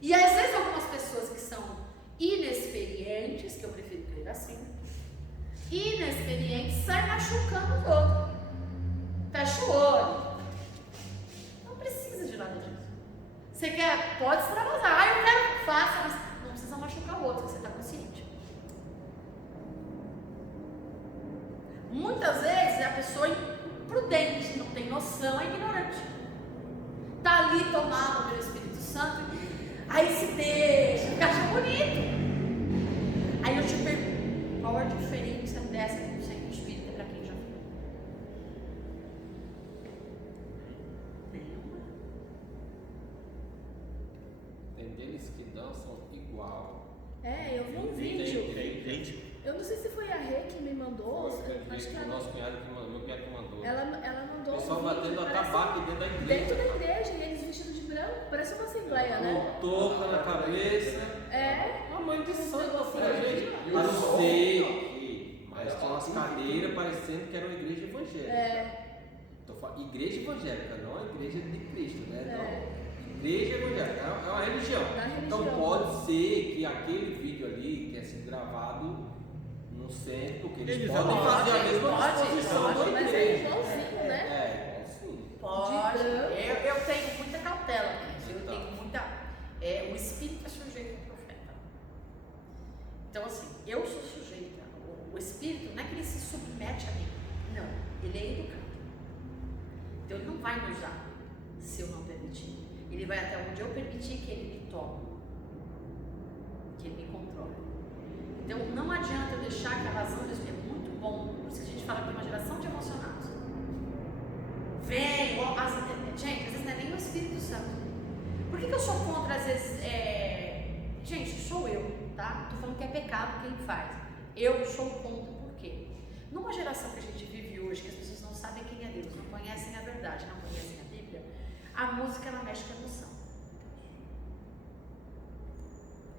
E às vezes algumas pessoas que são inexperientes, que eu prefiro crer assim, inexperientes, saem machucando os outros. Fecha o olho. Não precisa de nada disso. Você quer, pode extravasar. Eu quero que faça, mas não precisa machucar o outro, você está consciente. Muitas vezes a pessoa imprudente, não tem noção, é ignorante. Está ali tomada pelo Espírito Santo, aí se deixa, porque acha bonito. Aí eu te pergunto, qual a diferença dessa com o Senhor Espírito para quem já viu? Nenhuma. Tem deles que dançam igual. Eu vi um vídeo. Gente, Eu não sei se foi a Rê que me mandou. Acho que O nosso cunhado que mandou, meu cunhado que mandou. ela mandou. O pessoal um batendo vídeo, a parece- tabaco dentro da igreja. Dentro da igreja, e eles vestidos de branco, parece uma assembleia, né? Com touca na cabeça. É. A mãe de santo negócio pra gente. E Eu o não som? sei. Mas tinha umas cadeiras parecendo que era uma igreja evangélica. Igreja evangélica, não a igreja de Cristo, né? Não. Igreja evangélica, é uma religião. Da religião. Então pode ser que aquele vídeo ali tenha sido gravado no centro, porque eles podem fazer a mesma disposição da Mas é igreja. igualzinho, né? Igualzinho. Pode. De branco. Eu tenho muita cautela com isso. Eu Então. tenho muita. O Espírito é sujeito ao profeta. Então, assim, eu sou sujeita. O Espírito não é que ele se submete a mim. Não. Ele é educado. Então, ele não vai me usar se eu não permitir. Ele vai até onde eu permitir que ele me tome. Que ele me controle. Então, não adianta eu deixar que a razão do Espírito é muito bom. Por isso que a gente fala que tem uma geração de emocionados. Vem, gente, às vezes não é nem o Espírito Santo. Por que eu sou contra, às vezes, gente, sou eu, tá? Tô falando que é pecado quem faz. Eu sou contra, por quê? Numa geração que a gente vive hoje, que as pessoas não sabem quem é Deus, não conhecem a verdade, não conhecem a Bíblia, a música ela mexe com a emoção.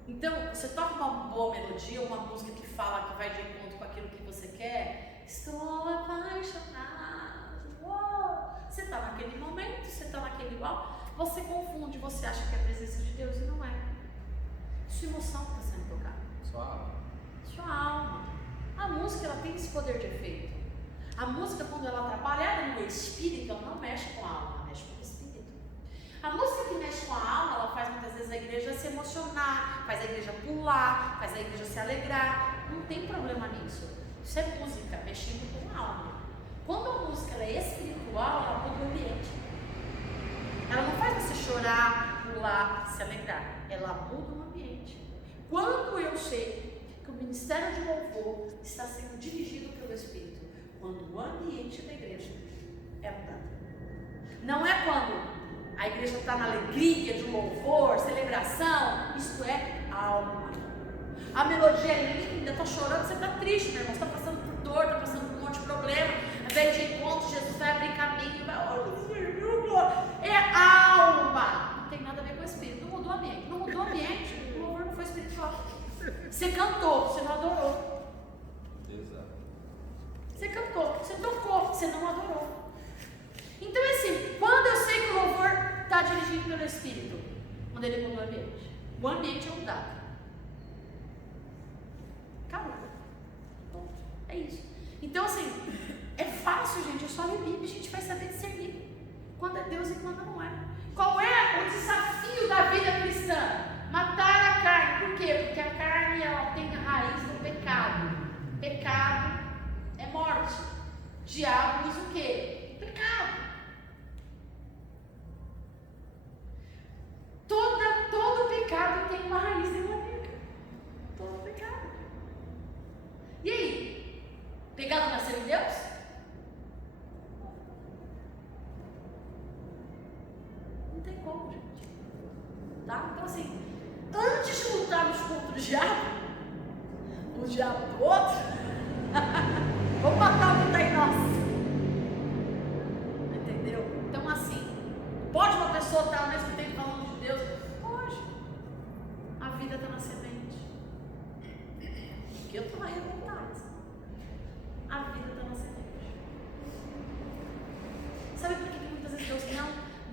Então, você toca uma boa melodia, uma música que fala, que vai de encontro com aquilo que você quer, estou apaixonado, uou. Você está naquele momento, você está naquele igual, você confunde, você acha que é a presença de Deus e não é. Sua emoção está sendo tocada. Sua alma. Sua alma. A música ela tem esse poder de efeito. A música, quando ela é trabalhada no espírito, ela não mexe com a alma, ela mexe com o espírito. A música que mexe com a alma, ela faz muitas vezes a igreja se emocionar, faz a igreja pular, faz a igreja se alegrar. Não tem problema nisso. Isso é música, mexendo com a alma. Quando a música ela é espiritual, ela muda o ambiente. Ela não faz você chorar, pular, se alegrar. Ela muda o ambiente. Quando eu sei que o ministério de louvor está sendo dirigido pelo Espírito, quando o ambiente da igreja é mudado. Não é quando a igreja está na alegria de louvor, celebração, isto é alma. A melodia é linda, está chorando, você está triste, meu irmão, você está passando por dor, está passando por um monte de problema, ao invés de encontro, Jesus vai abrir caminho, vai, é alma. Não tem nada a ver com o Espírito, não mudou o ambiente. Não mudou o ambiente, o louvor não foi espiritual. Você cantou, você não adorou. Exato. Você cantou, você tocou, você não adorou. Então é assim, quando eu sei que o louvor está dirigido pelo Espírito, quando ele muda o ambiente é mudado. Acabou. Bom, é isso. Então assim, é fácil, gente, é só ler Bíblia, a gente vai saber discernir quando é Deus e quando não é. Qual é o desafio da vida cristã? Matar a carne. Por quê? Porque a carne ela tem a raiz do pecado. Pecado é morte. Diabo usa o quê? Pecado. Todo pecado tem uma raiz demoníaca. Todo pecado. E aí? Pecado nasceu em Deus? Não tem como, gente. Tá? Então assim, antes de lutarmos contra o diabo do outro, vamos matar o que está em nós. Entendeu? Então assim, pode uma pessoa estar ao mesmo tempo falando de Deus? Pode. A vida está na semente. Porque eu estou na revoltada. A vida está na semente. Sabe por que muitas vezes Deus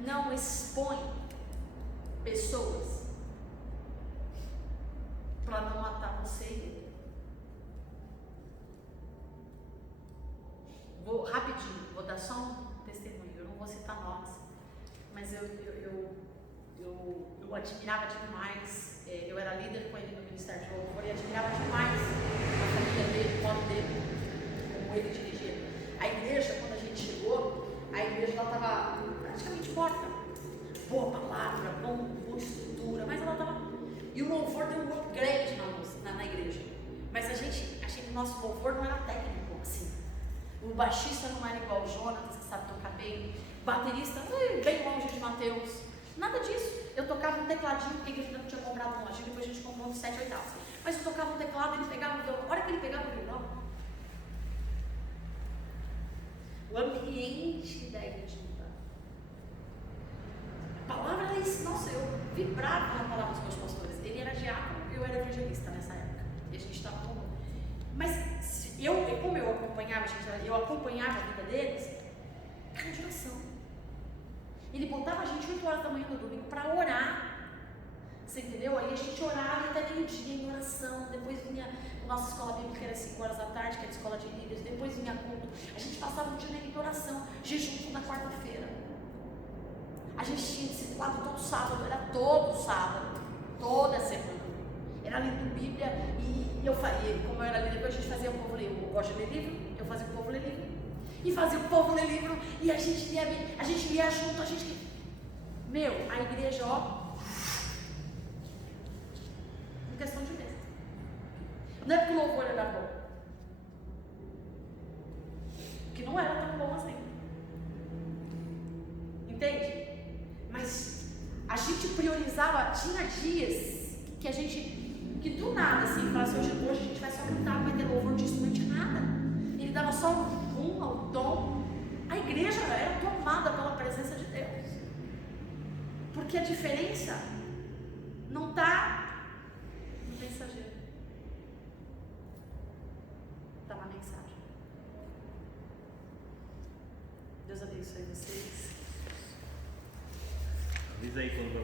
não expõe pessoas para não matar você e ele? Vou rapidinho, vou dar só um testemunho, eu não vou citar nomes, mas eu admirava demais, eu era líder com ele no Ministério de Louvor e admirava demais a família dele, o modo dele, como ele dirigia. A igreja, quando a gente chegou, a igreja estava praticamente morta. Boa palavra, boa estrutura, mas ela estava... E o louvor deu um upgrade na igreja. Mas a gente, achei que o nosso louvor não era técnico, assim. O baixista não era igual o Jonas, que sabe tocar bem. O baterista, bem longe de Mateus. Nada disso. Eu tocava um tecladinho, porque a igreja não tinha comprado um latinho, depois a gente comprou uns 7 oitavos. Mas eu tocava um teclado, ele pegava o violão. A hora que ele pegava o violão, o ambiente da igreja mudava. A palavra era isso. Nossa, eu vibrava na palavra dos meus pastores. Ele era diácono e eu era evangelista nessa época. E a gente estava com... Mas como eu acompanhava, eu acompanhava a vida deles, era de oração. Ele botava a gente 8 horas da manhã no domingo para orar. Você entendeu? Aí a gente orava até meio-dia em oração. Depois vinha a nossa escola bíblica, que era 5 horas da tarde, que era a escola de líderes. Depois vinha culto. A gente passava um dia de oração, jejum na quarta-feira. A gente tinha discipulado todo sábado, era todo sábado, toda semana. Era lendo Bíblia e eu fazia, como eu era líder, a gente fazia o povo ler. Eu gosto de ler livro, eu fazia o povo ler livro. E fazia o povo ler livro e a gente lia junto, a igreja, ó, em questão de mês. Não é porque o louvor era bom, que não era tão bom assim. Entende? Mas a gente priorizava, tinha dias que a gente, que do nada assim, falava assim, hoje a gente vai só cantar, vai ter louvor. só o dom. A igreja era tomada pela presença de Deus. Porque a diferença não está no mensageiro, está na mensagem. Deus abençoe vocês. Avisa aí quando vai